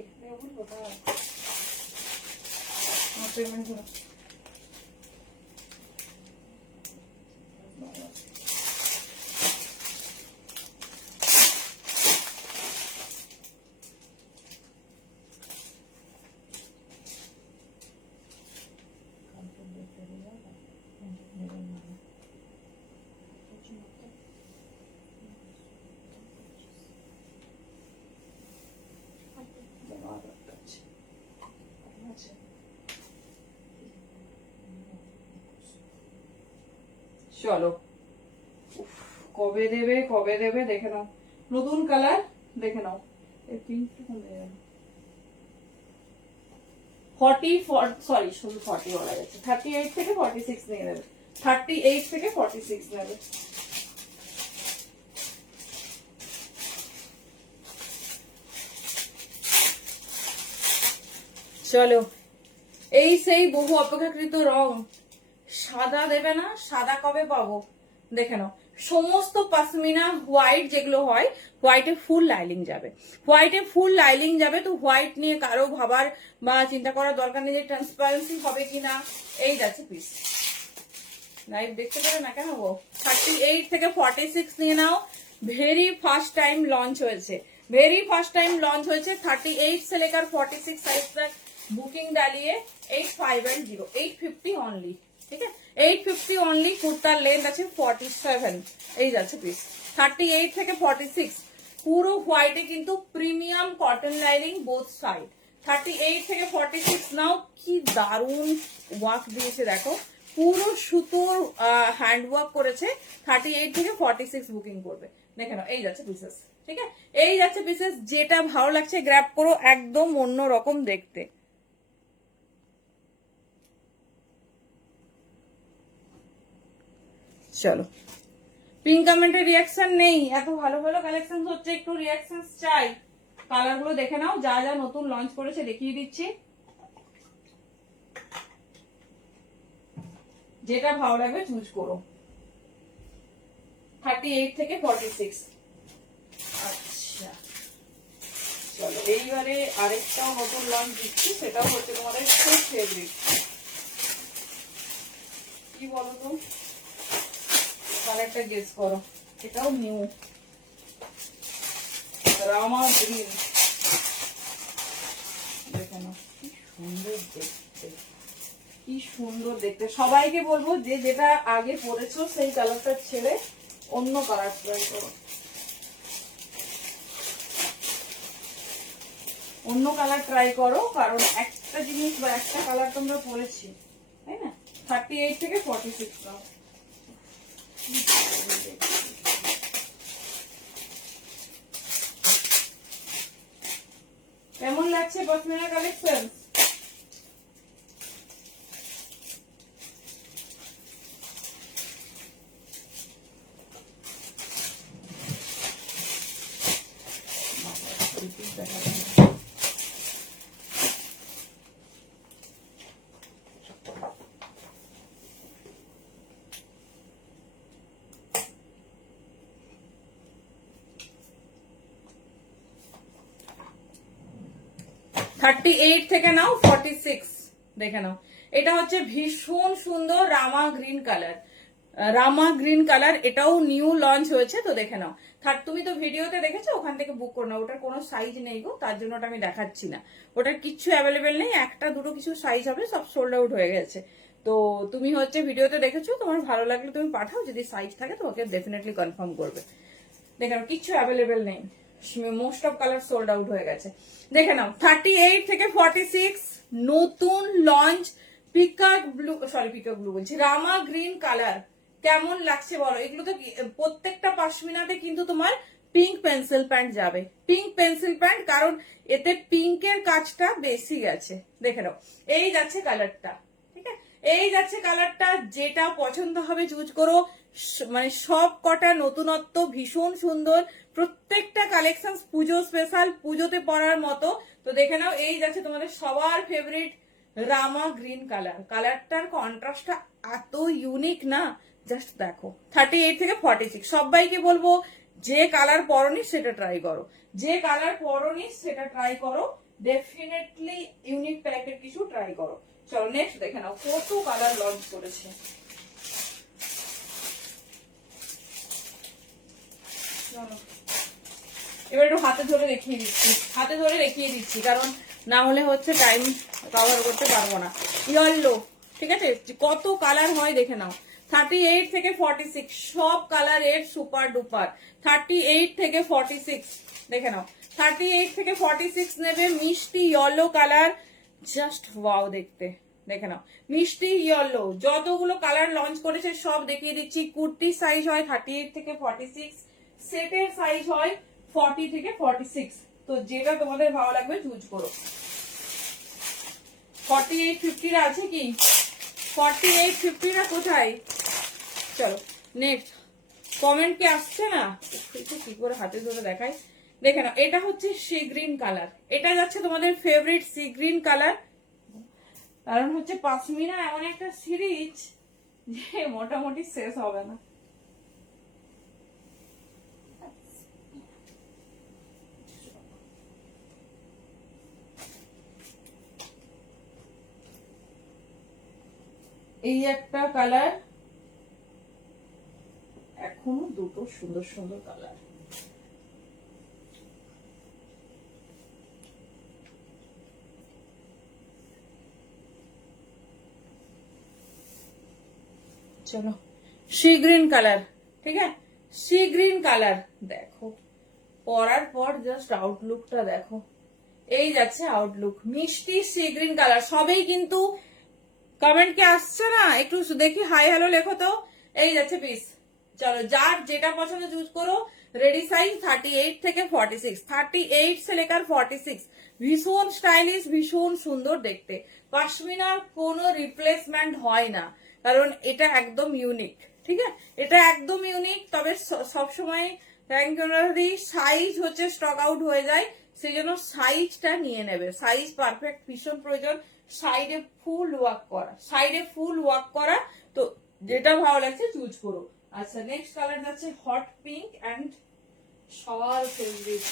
এখানে বলবো পেমেন্ট করো। চলো কবে দেবে কবে দেবে দেখে নাও। নতুন কালার দেখে নাও। এই পিঙ্কটা কোন জায়গায়? 40, সরি শুধু 40 বলা যাচ্ছে। 38 থেকে 46 নিয়ে নেবে। 38 থেকে 46 নেবে। চলো এই সেই বহু অপেক্ষাকৃত রং। সাদা দেবে না, সাদা কবে পাবো দেখে নাও। সমস্ত পশমিনা হোয়াইট যেগুলো হয়, হোয়াইটে ফুল লাইলিং যাবে, হোয়াইটে ফুল লাইলিং যাবে। তো হোয়াইট নিয়ে কারো ভাবার বা চিন্তা করার দরকার নেই যে ট্রান্সপারেন্সি হবে কিনা। এই যাচ্ছে পিস, লাইভ দেখতে পারে না কেন গো। 38 থেকে 46 নিয়ে নাও। ভেরি ফার্স্ট টাইম লঞ্চ হয়েছে, ভেরি ফার্স্ট টাइम लॉन्च হয়েছে। 38 से लेकर 46 साइज तक बुकिंग डालिए। 8510, 850 ओनली। ঠিক আছে 850 অনলি। কুর্তার লেন্থ আছে 47, এই যাচ্ছে পিস। 38 থেকে 46 পুরো হোয়াইটে কিন্তু premium cotton lining both side. 38 থেকে 46 নাও, কি দারুন ওয়ার্ক দিয়েছে দেখো, পুরো সুতোর হ্যান্ড ওয়ার্ক করেছে। 38 থেকে 46 বুকিং করবে, দেখে নাও এই যাচ্ছে পিসেস। ঠিক আছে এই যাচ্ছে পিসেস, যেটা ভালো লাগছে গ্র্যাব করো, একদম অন্য রকম দেখতে। চলো, পিন কমেন্টের রিয়াকশন নেই, এত ভালো ভালো কালেকশন হচ্ছে, একটু রিয়াকশন চাই। কালার গুলো দেখে নাও, যা যা নতুন লঞ্চ করেছে দেখিয়ে দিচ্ছি, যেটা ভালো লাগবে চুজ করো। 38 থেকে 46। আচ্ছা চলো, এইবারে আরেকটাও নতুন লঞ্চ দিচ্ছি, সেটাও হচ্ছে তোমাদের খুব ফেভারিট। কি বলো তো, কালারটা গেস করো, এটাও নিউ, রামা গ্রিন। দেখে নাও কি সুন্দর দেখতে, কি সুন্দর দেখতে। সবাইকে বলবো যে যেটা আগে পরেছো সেই কালারটা ছেড়ে অন্য কালার ট্রাই করো, অন্য কালার ট্রাই করো, কারণ একটা জিনিস বা একটা কালার তোমরা পরেছি, তাই না। 38 থেকে 46 নাও। কেমন লাগছে পশমিনা কালেকশন? থার্টি এইট থেকে নাও 46, দেখে নাও। এটা হচ্ছে ভীষণ সুন্দর রামা গ্রিন কালার, রামা গ্রিন কালার, এটাও নিউ লঞ্চ হয়েছে, তো দেখে নাও। তুমি তো ভিডিওতে দেখেছো, ওখান থেকে বুক করো না, ওটার কোনো সাইজ নেই গো, তার জন্য ওটা আমি দেখাচ্ছি না, ওটার কিচ্ছু অ্যাভেলেবেল নেই, একটা দুটো কিছু সাইজ হবে, সব সোল্ড আউট হয়ে গেছে। তো তুমি হচ্ছে ভিডিওতে দেখেছো, তোমার ভালো লাগলে তুমি পাঠাও, যদি সাইজ থাকে তোমাকে ডেফিনেটলি কনফার্ম করবে। দেখে নাও কিচ্ছু অ্যাভেলেবেল নেই, most of colour sold out হয়ে গেছে। দেখে নাও 38 থেকে 46 নতুন launch peacock blue, peacock blue বলছি, রামা গ্রিন কালার। কেমন লাগছে বলো? এগুলো তো প্রত্যেকটা পশমিনাতে কিন্তু তোমার পিঙ্ক পেন্সিল প্যান্ট যাবে, পিঙ্ক পেন্সিল প্যান্ট, কারণ এতে পিঙ্কের কাজটা বেশি গেছে। দেখে নাও এই যাচ্ছে কালারটা, ঠিক আছে এই যাচ্ছে কালারটা, যেটা পছন্দ হবে চুজ করো। মানে সব কটা নতুনত্ব, ভীষণ সুন্দর, প্রত্যেকটা কালেকশন পুজো স্পেশাল, পুজোতে পরার মতো। তো দেখে নাও এই যাচ্ছে তোমাদের সবার ফেভারিট রামা গ্রিন কালার, কালারটার কন্ট্রাস্টটা এত ইউনিক না, জাস্ট দেখো। 38 থেকে 46 সবাইকে বলবো, যে কালার পরনি সেটা ট্রাই করো, যে কালার পরনি সেটা ট্রাই করো, ডেফিনেটলি ইউনিক টাইপের কিছু ট্রাই করো। চলো নেক্সট দেখে নাও, কত কালার লঞ্চ করেছে। এবার একটু হাতে ধরে দেখিয়ে দিচ্ছি, হাতে ধরে দেখিয়ে দিচ্ছি, কারণ না হলে হচ্ছে টাইম কভার করতে পারবো না। ইয়েলো, ঠিক আছে, কত কালার হয় দেখে নাও। 38 থেকে 46 সব কালারের সুপার ডুপার। 38 থেকে 46 দেখে নাও, 38 থেকে 46 নেবে, মিষ্টি ইয়েলো কালার, জাস্ট ওয়াও দেখতে। দেখে নাও মিষ্টি ইয়েলো, যতগুলো কালার লঞ্চ করেছে সব দেখিয়ে দিচ্ছি। কুর্তি সাইজ হয় 38 থেকে 46, সেটের সাইজ হয় 40 থেকে 46। তো যেটা তোমাদের ভালো লাগবে চুজ করো। 48, 50 আছে কি? 48, 50 কোথায়? চলো নেক্সট। কমেন্ট কি আসছে না? কি করে হাতে ধরে দেখাই, দেখে নাও। এটা হচ্ছে সি গ্রিন কালার, এটা যাচ্ছে তোমাদের ফেভারিট সি গ্রিন কালার, কারণ হচ্ছে পশমিনা এমন একটা সিরিজ যে মোটামুটি শেষ হবে না। এই একটা কালার, এখনো দুটো সুন্দর সুন্দর কালার। চলো সি গ্রিন কালার, ঠিক আছে, সি গ্রিন কালার দেখো, পরার পর জাস্ট আউটলুকটা দেখো, এই যাচ্ছে আউটলুক, মিষ্টি সি গ্রিন কালার। সবেই কিন্তু কমেন্ট কি আসছে না, একটু দেখি হাই হ্যালো লেখো তো। এই যাচ্ছে পিস। চলো যার যেটা পছন্দ চুজ করো। রেডি সাইজ 38 থেকে 46, 38 से लेकर 46, ভীষণ স্টাইলিশ, ভীষণ সুন্দর দেখতে। পশমিনার কোনো রিপ্লেসমেন্ট হয় না, কারণ এটা একদম ইউনিক, ঠিক আছে, এটা একদম ইউনিক। তবে সবসময় থ্যাংক ইউ, সাইজ হচ্ছে স্টক আউট হয়ে যায়, সেই জন্য সাইজটা নিয়ে নেবে। সাইজ পারফেক্ট ভীষণ প্রয়োজন। সাইডে ফুল ওয়ার্ক করা, সাইডে ফুল ওয়ার্ক করা, তো যেটা ভালো লাগছে চুজ করো। আচ্ছা নেক্সট কালার যাচ্ছে হট পিঙ্ক এন্ড সবার ফেভারিট,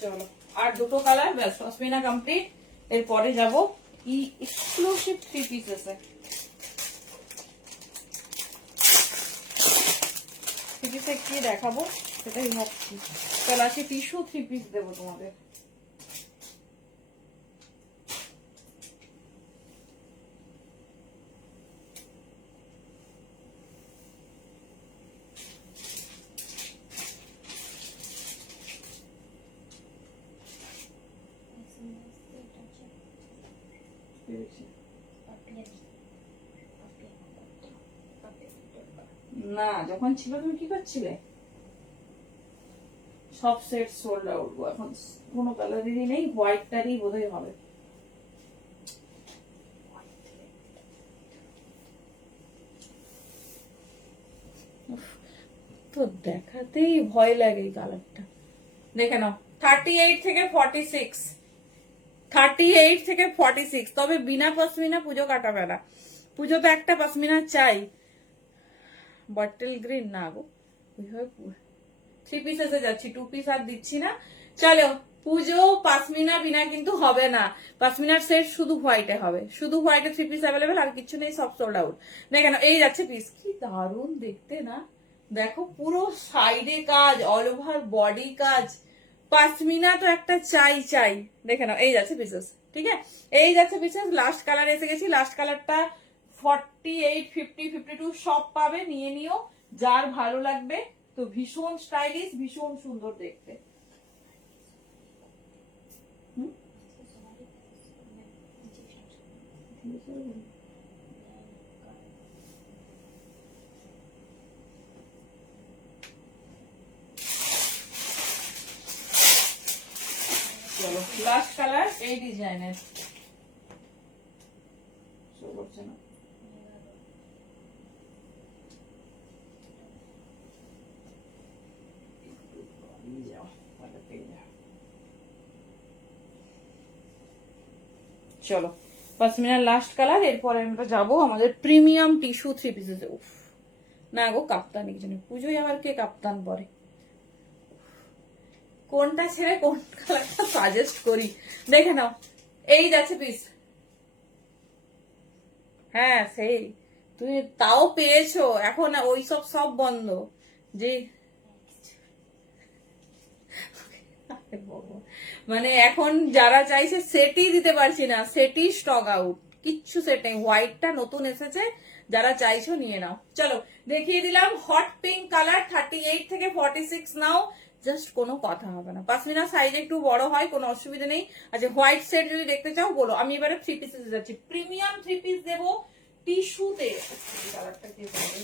চলো আর দুটো কালার ব্যাস, পশমিনা কমপ্লিট। এরপরে যাবো ই এক্সক্লুসিভ থ্রি পিসেসে। থ্রি পিসে কি দেখাবো সেটাই ভাবছি। চলো আজকে টিস্যু থ্রি পিস দেবো তোমাদের। না যখন ছিল তুমি কি করছিলে? সব সেট সোল্ড আউট, এখন কোনো কালারেরই নেই, হোয়াইটটারই বোধহয় হবে। তো দেখাতেই ভয় লাগে এই কালারটা। দেখে নাও 38 থেকে 46, 38 থেকে 46। তবে বিনা পশমিনা পুজো কাটাবে না, পুজো তো একটা পশমিনা চাই। বটল গ্রিন না গো, থ্রি পিস এসে যাচ্ছি, টু পিস আর দিচ্ছি না। চলো পুজো পাশমিনা বিনা কিন্তু হবে না, পাশমিনার সেট শুধু হোয়াইটে হবে, শুধু হোয়াইটে থ্রি পিস অ্যাভেলেবেল, আর কিছু নেই, সব সোল্ড আউট। দেখেন এই যাচ্ছে পিস, কি দারুণ দেখতে না, দেখো পুরো সাইডে কাজ, অল ওভার বডি কাজ, পাশমিনা তো একটা চাই চাই। দেখে নাও এই যাচ্ছে পিসেস, ঠিক আছে, এই যাচ্ছে পিসেস। লাস্ট কালার এসে গেছি, লাস্ট কালারটা 48, 50, 52 সব পাবে, নিয়ে নিও যার ভালো লাগবে। তো ভীষণ স্টাইলিশ, ভীষণ সুন্দর দেখতে। চলো লাস্ট কালার এই ডিজাইনের, শো করছে না, চলো পশমিনার লাস্ট কালার। এরপরে আমরা যাবো আমাদের প্রিমিয়াম টিস্যু থ্রি পিসেস। উফ না গো, কাপ্তান একজনে পুজোয় আবার কে কাপ্তান পরে, কোনটা ছেড়ে কোন কালারটা সাজেস্ট করি। দেখে নাও এই যাচ্ছে পিস। হ্যাঁ সেই তুমি তাও পেয়েছো, এখন ওইসব সব বন্ধ যে, মানে এখন যারা চাইছে সেটই দিতে পারছি না, সেটই স্টক আউট, কিচ্ছু সেট নেই, হোয়াইটটা নতুন এসেছে, যারা চাইছো নিয়ে নাও। চলো দেখিয়ে দিলাম হট পিঙ্ক কালার, 38 থেকে 46 নাও, জাস্ট কোনো কথা হবে না। পাশমিনা সাইজ একটু বড় হয়, কোনো অসুবিধা নেই। আচ্ছা হোয়াইট সেট যদি দেখতে চাও বলো, আমি এবারে থ্রি পিসে যাচ্ছি, প্রিমিয়াম থ্রি পিস দেবো টিস্যুতে। কালারটা কি হবে,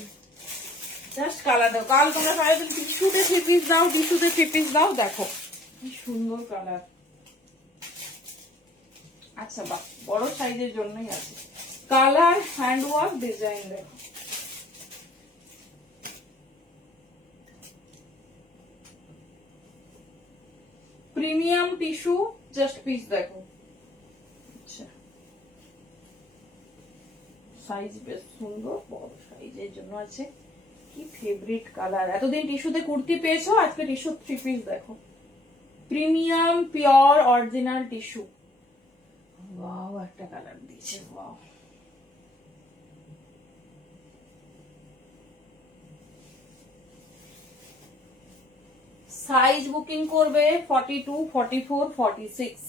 জাস্ট কালার দাও, কাল তোমরা সবাই টিস্যুতে থ্রি পিস দাও, টিস্যুতে থ্রি পিস দাও, দেখো কি সুন্দর কালার। আচ্ছা বাহ, বড় সাইজের জন্যই আছে। কালার, হ্যান্ড ওয়ার্ক, ডিজাইন দেখো, প্রিমিয়াম টিস্যু, জাস্ট পিস দেখো। আচ্ছা সাইজ বেশ সুন্দর, বড় সাইজের জন্য আছে। কি ফেভারিট কালার, এতদিন টিস্যুতে কুর্তি পেয়েছো, আজকে টিস্যু থ্রি পিস দেখো, premium pure original tissue. Wow একটা কালার দিয়েছে, ওয়াও। সাইজ বুকিং করবে 42, 44, 46।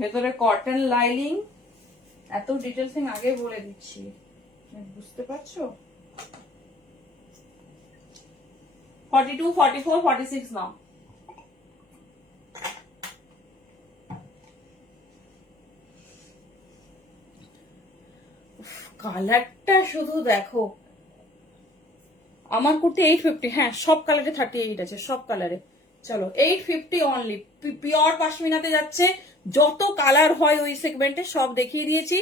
ভেতরে কটন লাইনিং, এত ডিটেলসিং আগে বলে দিচ্ছি, বুঝতে পারছো? 42, 44, 46 নাও। কালারটা শুধু দেখো, আমার কুর্তি 850, হ্যাঁ সব কালারে 38 আছে, সব কালারে। চলো 850 অনলি, পিওর পাশমিনাতে যাচ্ছে। যত কালার হয় ওই সেগমেন্টে সব দেখিয়ে দিয়েছি।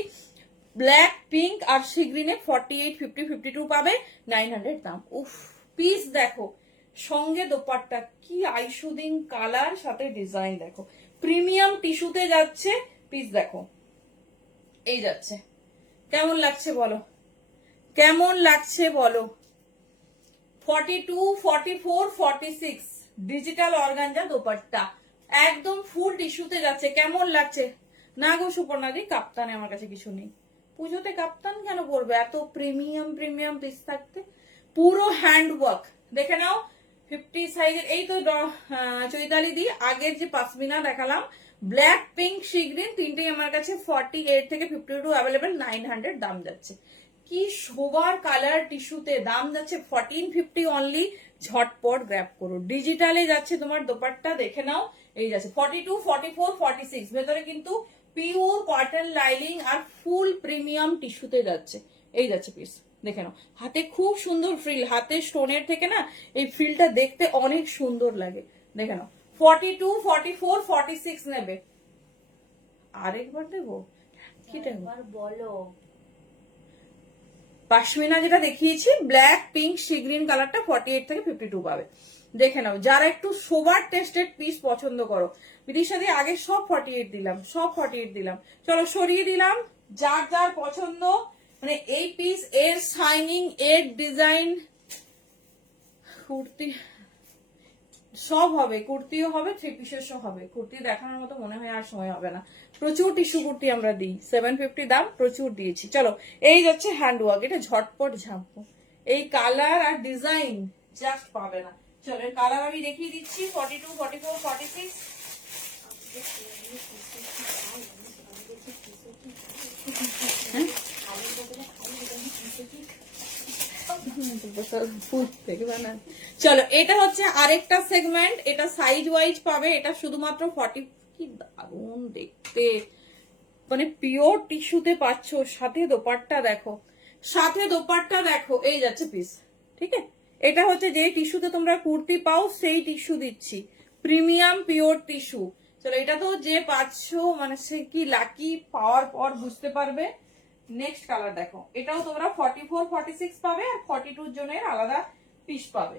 ব্ল্যাক, পিঙ্ক আর সি গ্রিনে 48, 50, 52 পাবে, 900 দাম। উফ, পিস দেখো, সঙ্গে দোপাট্টা, কি আইশুদিং কালার, সাথে ডিজাইন দেখো, প্রিমিয়াম টিস্যুতে যাচ্ছে। পিস দেখো, এই যাচ্ছে। কেমন লাগছে বলো, কেমন লাগছে বলো? 42, 44, 46 ডিজিটাল অর্গানজা দোপাট্টা, একদম ফুল টিস্যুতে যাচ্ছে। কেমন লাগছে? না গো সুপর্ণাদি, কাপ্তানে আমার কাছে কিছু নেই। পুজোতে কাপ্তান কেন পরবে? এত প্রিমিয়াম প্রিমিয়াম পিস থাকতে। পুরো হ্যান্ড ওয়ার্ক, দেখে নাও 50 সাইজের। এই তো চৈতালি দি আগের যে পাশমিনা দেখালাম, ব্ল্যাক, পিঙ্ক, সি গ্রিন, তিনটেই আমার কাছে 48 থেকে 52 অ্যাভেলেবেল, 900 দাম যাচ্ছে। কি শোবার কালার টিস্যুতে, দাম যাচ্ছে 1450 অনলি। ঝটপট গ্র্যাব করো। ডিজিটালে যাচ্ছে তোমার দোপাট্টা, দেখে নাও, এই যাচ্ছে 42, 44, 46। ভেতরে কিন্তু পিওর কটন লাইনিং আর ফুল প্রিমিয়াম টিস্যুতে যাচ্ছে। এই যাচ্ছে পিস, দেখে নাও। হাতে খুব সুন্দর ফ্রিল, হাতে স্টোনের থেকে না এই ফ্রিলটা দেখতে অনেক সুন্দর লাগে। দেখে নাও 42, 44, 46 নেবে। আরেকবার দেবো কি দেবো বলো? পাশমিনা যেটা দেখিয়েছি, ব্ল্যাক, পিঙ্ক, সি গ্রিন কালারটা 48 থেকে 52 পাবে। দেখে নাও, যারা একটু সোবার টেস্টেড পিস পছন্দ করো। বিদিশা দিয়ে আগে সব 48 দিলাম, সব 48 দিলাম, চলো সরিয়ে দিলাম। যার যার পছন্দ, মানে এই পিস, এর শাইনিং, এর ডিজাইন, কুর্তি সব হবে, কুর্তিও হবে, থ্রি পিসেসও হবে। কুর্তি দেখানোর মতো মনে হয় আর সময় হবে না। প্রচুর টিস্যু কুর্তি আমরা দিই, 750 দাম, প্রচুর দিয়েছি। চলো এই যাচ্ছে হ্যান্ড ওয়ার্ক, এটা ঝটপট ঝাঁপবো। এই কালার আর ডিজাইন জাস্ট পাবে না। চলো এর কালার আমি দেখিয়ে দিচ্ছি, 42, 44, 46। চলো এটা হচ্ছে আরেকটা সেগমেন্ট, এটা সাইজ ওয়াইজ পাবে। এটা শুধুমাত্র 40। কি দারুণ দেখতে, মানে পিওর টিস্যুতে পাচ্ছ, সাথে দোপাট্টা দেখো, সাথে দোপাট্টা দেখো। এই যাচ্ছে পিস, ঠিক আছে? এটা হচ্ছে যে টিস্যুতে তোমরা কুর্তি পাও সেই টিস্যু দিচ্ছি, প্রিমিয়াম পিওর টিস্যু। চলো এটা তো যে পাচ্ছ, মানে সে কি লাকি, পাওয়ার পর বুঝতে পারবে। নেক্সট কালার দেখো, এটাও তোমরা 44, 46 পাবে, আর 42 জনের আলাদা পিস পাবে।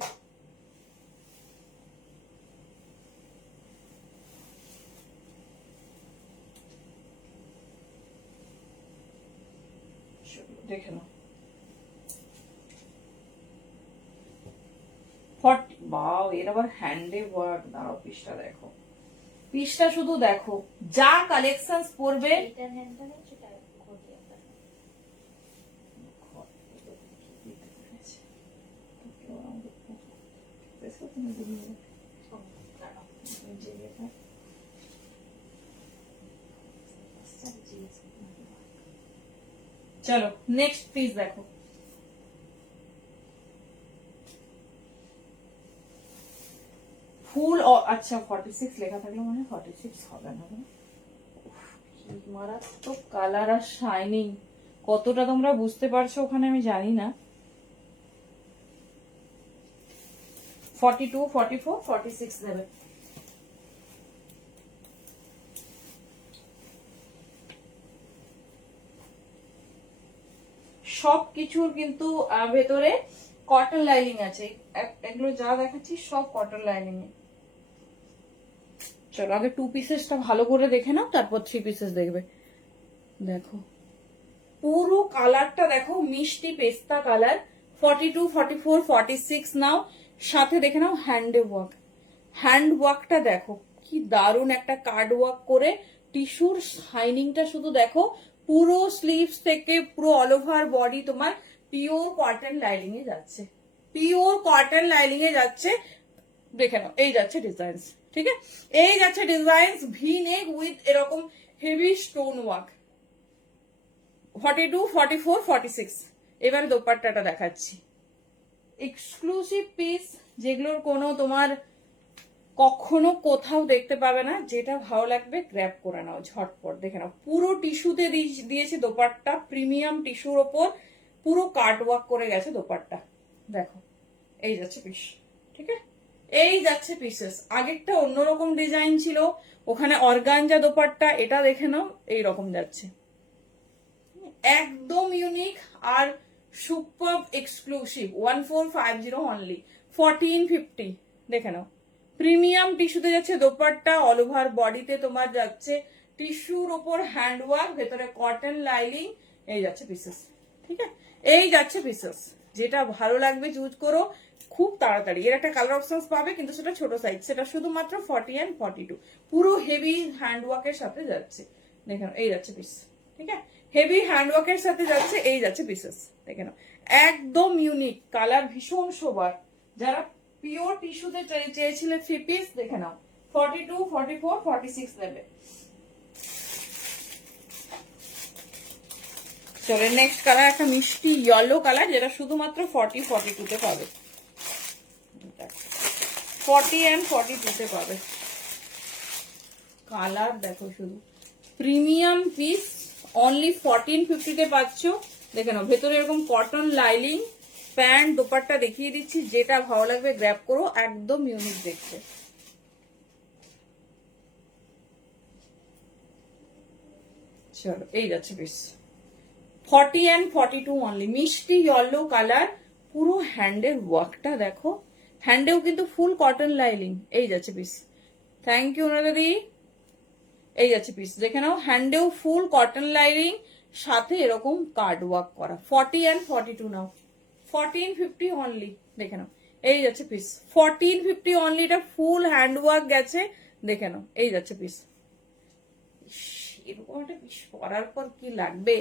দেখে নাও 40। বাও, এর আবার হ্যান্ডে ওয়ার্ক। দাঁড়াও পিসটা দেখো, পিসটা শুধু দেখো, যা কালেকশন পড়বে। এটার হ্যান্ডটা নেই, সেটা ঘটি একটা। চলো নেক্সট পিস দেখো, ফুল। আচ্ছা 46 লেখা থাকলে মানে 46 হবে না। কি মারাত্মক কালার আর শাইনিং, কতটা তোমরা বুঝতে পারছো ওখানে আমি জানি না। 42, 44, 46 নেবে। সব কিছুর কিন্তু ভেতরে কটন লাইনিং আছে। এগুলো যা দেখাচ্ছি সব কটন লাইনিং এ। চলো আগে 2 পিসেসটা ভালো করে দেখে নাও, তারপর 3 পিসেস দেখবে। দেখো পুরো কালারটা দেখো, মিষ্টি পেস্তা কালার। 42, 44, 46 নাও। সাথে দেখে নাও হ্যান্ডে ওয়ার্ক, হ্যান্ড ওয়ার্কটা দেখো কি দারুণ, একটা কার্ড ওয়ার্ক করে। টিস্যুর শাইনিংটা শুধু দেখো, পুরো স্লিভস থেকে পুরো অল ওভার বডি তোমার পিওর কটন লাইনিং এ যাচ্ছে, পিওর কটন লাইনিং এ যাচ্ছে। দেখে নাও, এই যাচ্ছে ডিজাইন, ঠিক আছে, এই যাচ্ছে ডিজাইন ভি নেক উইথ এরকম হেভি স্টোন ওয়ার্ক, 42, 44, 46। এবারে দোপাট্টাটা দেখাচ্ছি, এক্সক্লুসিভ পিস, যেগুলোর কোনো তোমার কখনো কোথাও দেখতে পাবে না। যেটা ভালো লাগবে গ্র্যাব করে নাও ঝটপট। দেখে নাও, পুরো টিস্যুতে দিয়েছে দোপাট্টা, প্রিমিয়াম টিস্যুর ওপর পুরো কাট ওয়ার্ক করে গেছে দোপাট্টা। দেখো, এই যাচ্ছে পিস, ঠিক আছে, এই যাচ্ছে পিসেস। আগেরটা অন্যরকম ডিজাইন ছিল, ওখানে অর্গানজা দোপাট্টা, এটা দেখে নাও এইরকম যাচ্ছে, একদম ইউনিক আর সুপার এক্সক্লুসিভ। 1450 অনলি, 1450। দেখে নাও, প্রিমিয়াম টিস্যুতে যাচ্ছে দোপাট্টা, অল ওভার বডিতে তোমার যাচ্ছে টিস্যুর ওপর হ্যান্ড ওয়ার্ক, ভেতরে কটন লাইনিং, এই যাচ্ছে পিসেস, ঠিক আছে, এই যাচ্ছে পিসেস। যেটা ভালো লাগবে চুজ করো খুব তাড়াতাড়ি। এর একটা কালার অপশন পাবে, কিন্তু সেটা ছোট সাইজ, সেটা শুধুমাত্র 40 and 42। পুরো হেভি হ্যান্ড ওয়ার্কের সাথে যাচ্ছে, দেখে নাও, এই যাচ্ছে পিস, ঠিক আছে, হেভি হ্যান্ড ওয়ার্কের সাথে যাচ্ছে, এই যাচ্ছে পিসেস। দেখে নাও, একদম ইউনিক কালার, ভীষণ সোবার। যারা পিওর টিস্যুতে চেয়েছিলে 3 পিস, দেখে নাও, 42, 44, 46 নেবে। চলো নেক্সট কালার, একটা মিষ্টি ইয়েলো কালার, যেটা শুধুমাত্র 40, 42 তে পাবে, 40 and 42 তে পাবে। কালার দেখো শুধু, প্রিমিয়াম পিস, অনলি 1450 তে পাচ্ছ। দেখে নাও, ভেতরে এরকম কটন লাইনিং, প্যান্ট দোপাট্টা দেখিয়ে দিচ্ছি, যেটা ভালো লাগবে গ্র্যাব করো, একদম ইউনিক দেখতে। চলো, এই যাচ্ছে পিস, 40 and 42 অনলি, মিষ্টি ইয়েলো কালার। পুরো হ্যান্ডের ওয়ার্কটা দেখো, হ্যান্ডেও কিন্তু ফুল কটন লাইনিং, এই যাচ্ছে পিস। থ্যাংক ইউ দাদি, এই যাচ্ছে পিস। দেখে নাও, হ্যান্ডেও ফুল কটন লাইনিং, সাথে এরকম কার্ড ওয়ার্ক করা। 40 and 42 নাও, 1450 অনলি। দেখে নাও, এই যাচ্ছে পিস, 1450 অনলি। এটা ফুল হ্যান্ড ওয়ার্ক গেছে, দেখে নাও, এই যাচ্ছে পিস। এরকম একটা পিস পরার পর কি লাগবে।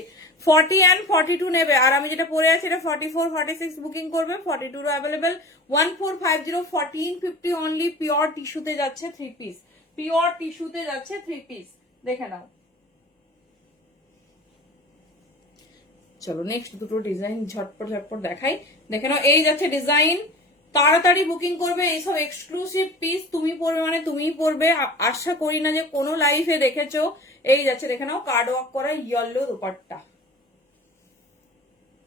40 and 42 নেবে, আর আমি যেটা পরে আছি এটা 44, 46 বুকিং করবে, 42 অ্যাভেলেবেল। 1450, 1450 অনলি। পিওর টিস্যুতে যাচ্ছে 3 পিস, পিওর টিস্যুতে যাচ্ছে 3 পিস। দেখে নাও। চলো নেক্সট দুটো ডিজাইন ঝটপট ঝটপট দেখাই। দেখে নাও, এই যাচ্ছে ডিজাইন, তাড়াতাড়ি বুকিং করবে। এইসব এক্সক্লুসিভ পিস তুমি পরবে মানে তুমিই পরবে, আশা করি না যে কোনো লাইফে দেখেছো। এই যাচ্ছে, দেখে নাও, কার্ড ওয়ার্ক করা ইয়েলো দোপাট্টা,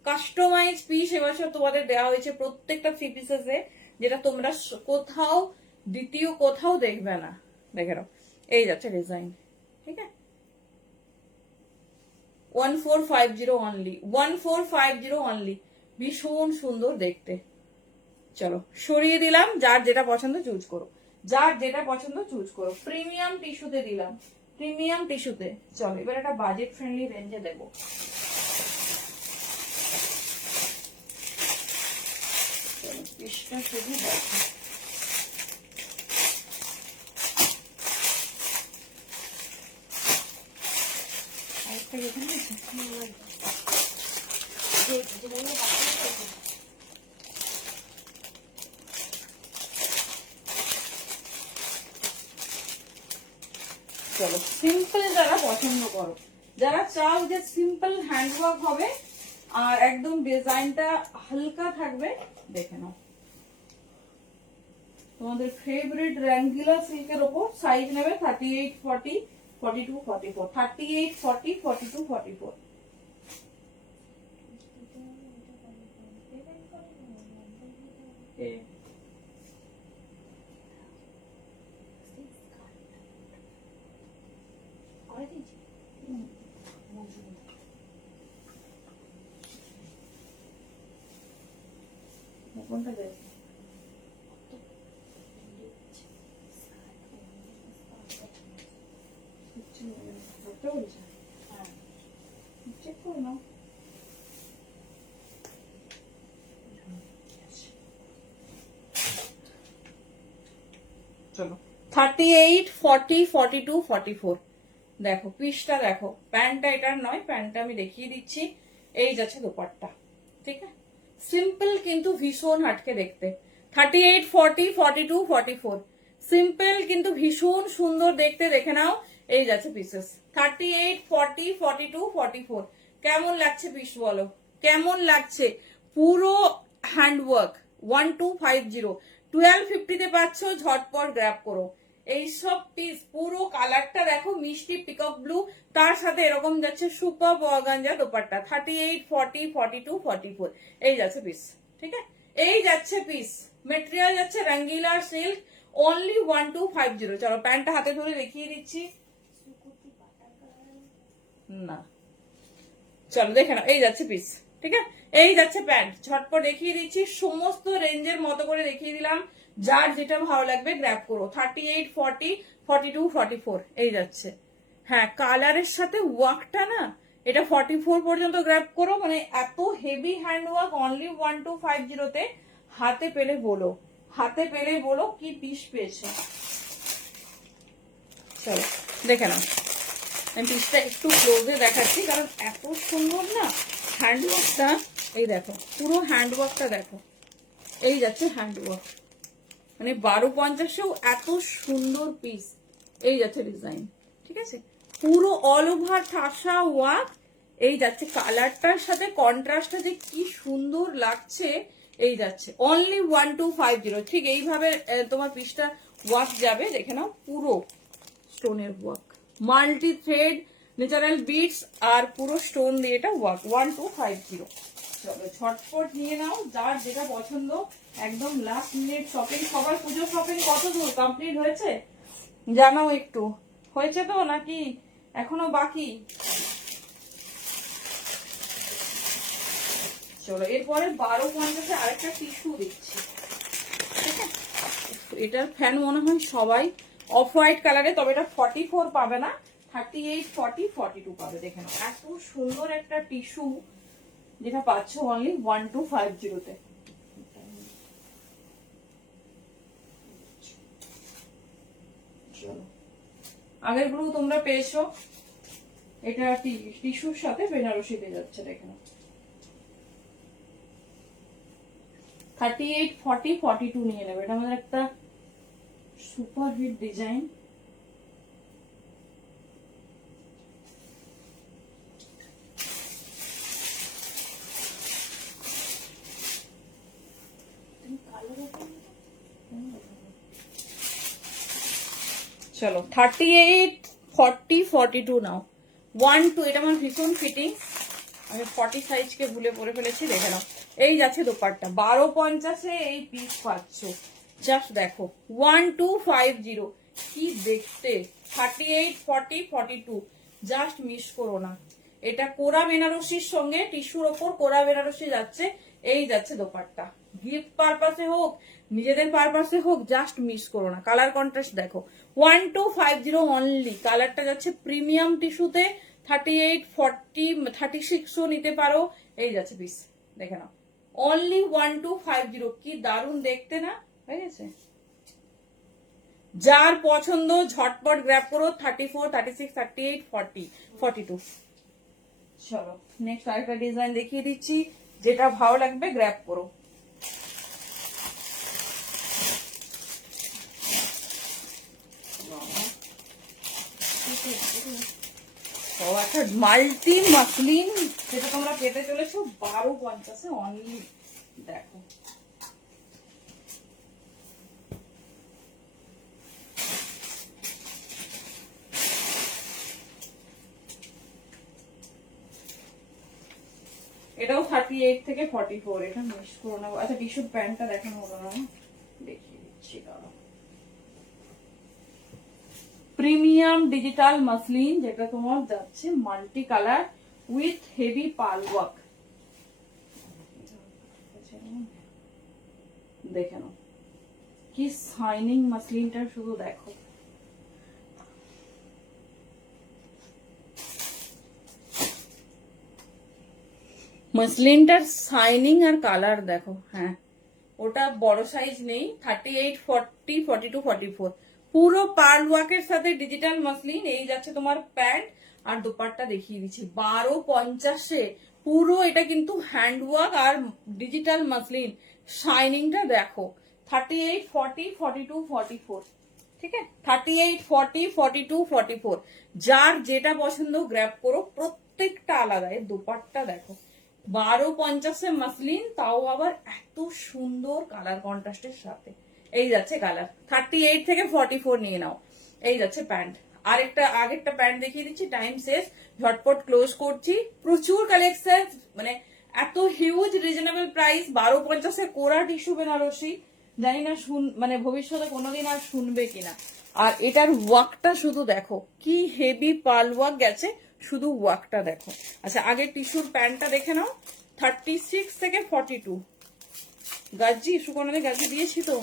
কাস্টমাইজ পিস এবছর তোমাদের দেওয়া হয়েছে প্রত্যেকটা 3 পিসেসে, যেটা তোমরা কোথাও দ্বিতীয় কোথাও দেখবে না। দেখে নাও, এই যাচ্ছে ডিজাইন, ঠিক আছে, 1450 অনলি, 1450 অনলি। ভীষণ সুন্দর দেখতে। চলো সরিয়ে দিলাম, যার যেটা পছন্দ চুজ করো, যার যেটা পছন্দ চুজ করো। প্রিমিয়াম টিস্যুতে দিলাম, প্রিমিয়াম টিস্যুতে। চলো এবার একটা বাজেট ফ্রেন্ডলি রেঞ্জে দেবো। পিসটা শুধু দেখো, আরেকটা এখানে আছে। চলো সিম্পল যারা পছন্দ করো, যারা চাও যে সিম্পল হ্যান্ডওয়ার্ক হবে আর একদম ডিজাইনটা হালকা থাকবে, দেখে নাও, তোমাদের ফেভারিট র্যাঙ্গুলা সিল্কের ওপর। সাইজ নেবে 38, 40, 42, 44, 38, 40, 42, 44। কোনটা দেয়? চেক করে নাও। চলো 38, 40, 42, 44। দেখো পিসটা দেখো, প্যান্টটা এটার নয়, প্যান্টটা আমি দেখিয়ে দিচ্ছি। এই যাচ্ছে দোপাট্টা, ঠিক আছে, সিম্পল কিন্তু ভীষণ হাটকে দেখতে। 38, 40, 42, 44 সিম্পল কিন্তু ভীষণ সুন্দর দেখতে, দেখে নাও। এই যাচ্ছে পিসেস 38, 40, 42, 44। কেমন লাগছে পিস বলো, কেমন লাগছে? পুরো হ্যান্ডওয়ার্ক 1250, 1250 তে পাচ্ছ, ঝটপট গ্র্যাব করো। এইসব পিস পুরো কালারটা দেখো, মিষ্টি পিকক ব্লু, তার সাথে এরকম যাচ্ছে সুপার অর্গানজা দোপাট্টা। 38, 40, 42, 44 এই যাচ্ছে পিস। ঠিক আছে, এই যাচ্ছে পিস। মেটেরিয়াল যাচ্ছে রঙ্গিলা সিল্ক, অনলি 1250। চলো প্যান্টটা হাতে ধরে দেখিয়ে দিচ্ছি না, চলো দেখে নাও। এই যাচ্ছে পিস, ঠিক আছে, এই যাচ্ছে প্যান্ট। ঝটপট দেখিয়ে দিচ্ছি, সমস্ত রেঞ্জের মতো করে দেখিয়ে দিলাম। যার যেটা ভালো লাগবে গ্র্যাব করো। 38, 40, 42, 44 এই যাচ্ছে। হ্যাঁ, কালারের সাথে ওয়ার্কটা না, এটা 44 পর্যন্ত গ্র্যাব করো। মানে এত হেভি হ্যান্ড ওয়ার্ক, অনলি 1250 তে। হাতে পেলে বলো, হাতে পেলে বলো কি পিস পেয়েছে। চলো দেখে নাও, আমি পিসটা একটু ক্লোজে দেখাচ্ছি, কারণ এত সুন্দর না হ্যান্ডওয়ার্কটা। এই দেখো, পুরো হ্যান্ডওয়ার্কটা দেখো। এই যাচ্ছে হ্যান্ডওয়ার্ক, মানে 1250-এও এত সুন্দর পিস। এই যাচ্ছে ডিজাইন, ঠিক আছে, পুরো অল ওভার ঠাসা ওয়ার্ক। এই যাচ্ছে কালারটার সাথে কন্ট্রাস্টটা যে কি সুন্দর লাগছে। এই যাচ্ছে অনলি 1250। ঠিক এইভাবে তোমার পিসটা ওয়ার্ক যাবে, দেখে নাও। পুরো স্টোনের work, multi thread, natural beads আর পুরো স্টোন দিয়ে এটা ওয়ার্ক। 1250। চলো ঝটপট নিয়ে নাও, যার যেটা পছন্দ। একদম লাস্ট মিনিট শপিং। সবার পুজো শপিং কত দূর কমপ্লিট হয়েছে জানাও একটু, হয়েছে তো নাকি এখনো বাকি? চলো এরপরে 1250-এ আরেকটা টিস্যু দিচ্ছি। ঠিক আছে, এটার ফ্যান মনে হয় সবাই অফ হোয়াইট কালারে, তবে এটা 44 পাবে না, 38, 40, 42 পাবে। দেখে নাও, এত সুন্দর একটা টিস্যু যেটা পাচ্ছ অনলি 1250-তে। চলো, আগের গুলো তোমরা পেয়েছো। এটা টিস্যুর সাথে বেনারসি দিয়ে যাচ্ছে, দেখে নাও। 38, 40, 42 নিয়ে নেবে। এটা আমাদের একটা সুপার হিট ডিজাইন। চলো 38, 40, 42 নাও। 12 এটা আমার ভীষণ ফিটিং, আমি 40 সাইজকে ভুলে পরে ফেলেছি। দেখে নাও, এই যাচ্ছে দোপাট্টা। 1250-এ এই পিস পাচ্ছ, জাস্ট দেখো। 1250 কি দেখতে। 38, 40, 42 জাস্ট মিস করো না। এটা কোরা বেনারসির সঙ্গে টিস্যুর ওপর কোরা বেনারসি যাচ্ছে। এই যাচ্ছে দোপাট্টা, গিফট পারপাসে হোক নিজেদের পারপাসে হোক, জাস্ট মিস করো না। কালার কন্ট্রাস্ট দেখো। 1250 অনলি। কালারটা যাচ্ছে প্রিমিয়াম টিস্যুতে। 38, 40, 36ও নিতে পারো। এই যাচ্ছে পিস, দেখে নাও। অনলি 1250, কি দারুণ দেখতে না? হয়ে গেছে, যার পছন্দ ঝটপট গ্র্যাব করো। 34, 36, 38, 40, 42। চলো নেক্সট আরেকটা ডিজাইন দেখিয়ে দিচ্ছি, যেটা ভালো লাগবে গ্র্যাব করো। একটা মাল্টি মাসলিন, যেটা তোমরা পেতে চলেছো 1250-এ অনলি। দেখো এটাও 38 থেকে 44। এটা মিস করো না। আচ্ছা টিস্যুর প্যান্টটা দেখানো হলো না, দেখিয়ে দিচ্ছি দাঁড়াও। প্রিমিয়াম ডিজিটাল মাসলিন, যেটা তোমার যাচ্ছে multi colour with heavy pearl work. দেখে নাও কি শাইনিং মাসলিনটা, শুধু দেখো। মাসলিনটার শাইনিং আর কালার দেখো। হ্যাঁ, ওটা বড় সাইজ নেই। 38, 40, 42, 44 পুরো পার্ল ওয়ার্কের সাথে ডিজিটাল মাসলিন। এই যাচ্ছে তোমার প্যান্ট আর দোপাট্টা দেখিয়ে দিচ্ছি। 1250-এ পুরো এটা কিন্তু হ্যান্ডওয়ার্ক আর ডিজিটাল মাসলিন, শাইনিংটা দেখো। 38, 40, 42, 44, ঠিক আছে, 38, 40, 42, 44, যার যেটা পছন্দ গ্র্যাব করো, প্রত্যেকটা আলাদা। এর দুপাট্টা দেখো 1250 মাসলিন, তাও আবার এত সুন্দর কালার কন্ট্রাস্টের সাথে। এই যাচ্ছে কালার, 38 থেকে 44 নিয়ে নাও। এই যাচ্ছে প্যান্ট। আরেকটা আগেরটা প্যান্ট দেখিয়ে দিচ্ছি, টাইম শেষ, ঝটপট ক্লোজ করছি। প্রচুর কালেকশন, মানে এত হিউজ রিজনেবল প্রাইস, 1250 কোরা টিস্যু বেনারসি। জানি না মানে ভবিষ্যতে কোনোদিন আর শুনবে কিনা। আর এটার ওয়ার্কটা শুধু দেখো, কি হেভি পাল ওয়ার্ক গেছে, শুধু ওয়ার্কটা দেখো। আচ্ছা, আগে টিস্যুর প্যান্টটা দেখে নাও, 36 থেকে 42। গাজি সুকন্যাদের গাজি দিয়েছি তো,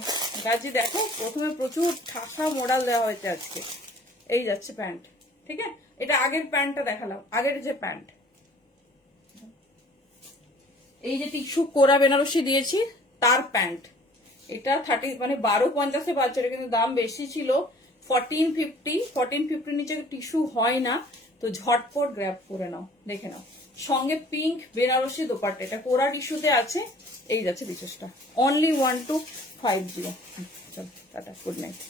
গাজি দেখো, প্রথমে প্রচুর ঠাসা মোডাল দেওয়া হয়েছে আজকে। এই যাচ্ছে প্যান্ট, ঠিক আছে। এটা আগের প্যান্টটা দেখালাম, আগের যে প্যান্ট, এই যে টিস্যু কোরা বেনারসি দিয়েছি তার প্যান্ট। এটা 30 মানে 1250 পাচ্ছে, এটা কিন্তু দাম বেশি ছিল। 1450 নিচে টিস্যু হয় না, তো ঝটপট গ্র্যাব করে নাও, দেখে নাও। সঙ্গে পিঙ্ক বেনারসি দোপাট্টা, এটা কোরা টিস্যুতে আছে। এই যাচ্ছে বিশেষটা, অনলি 1250। চল টাটা, গুড নাইট।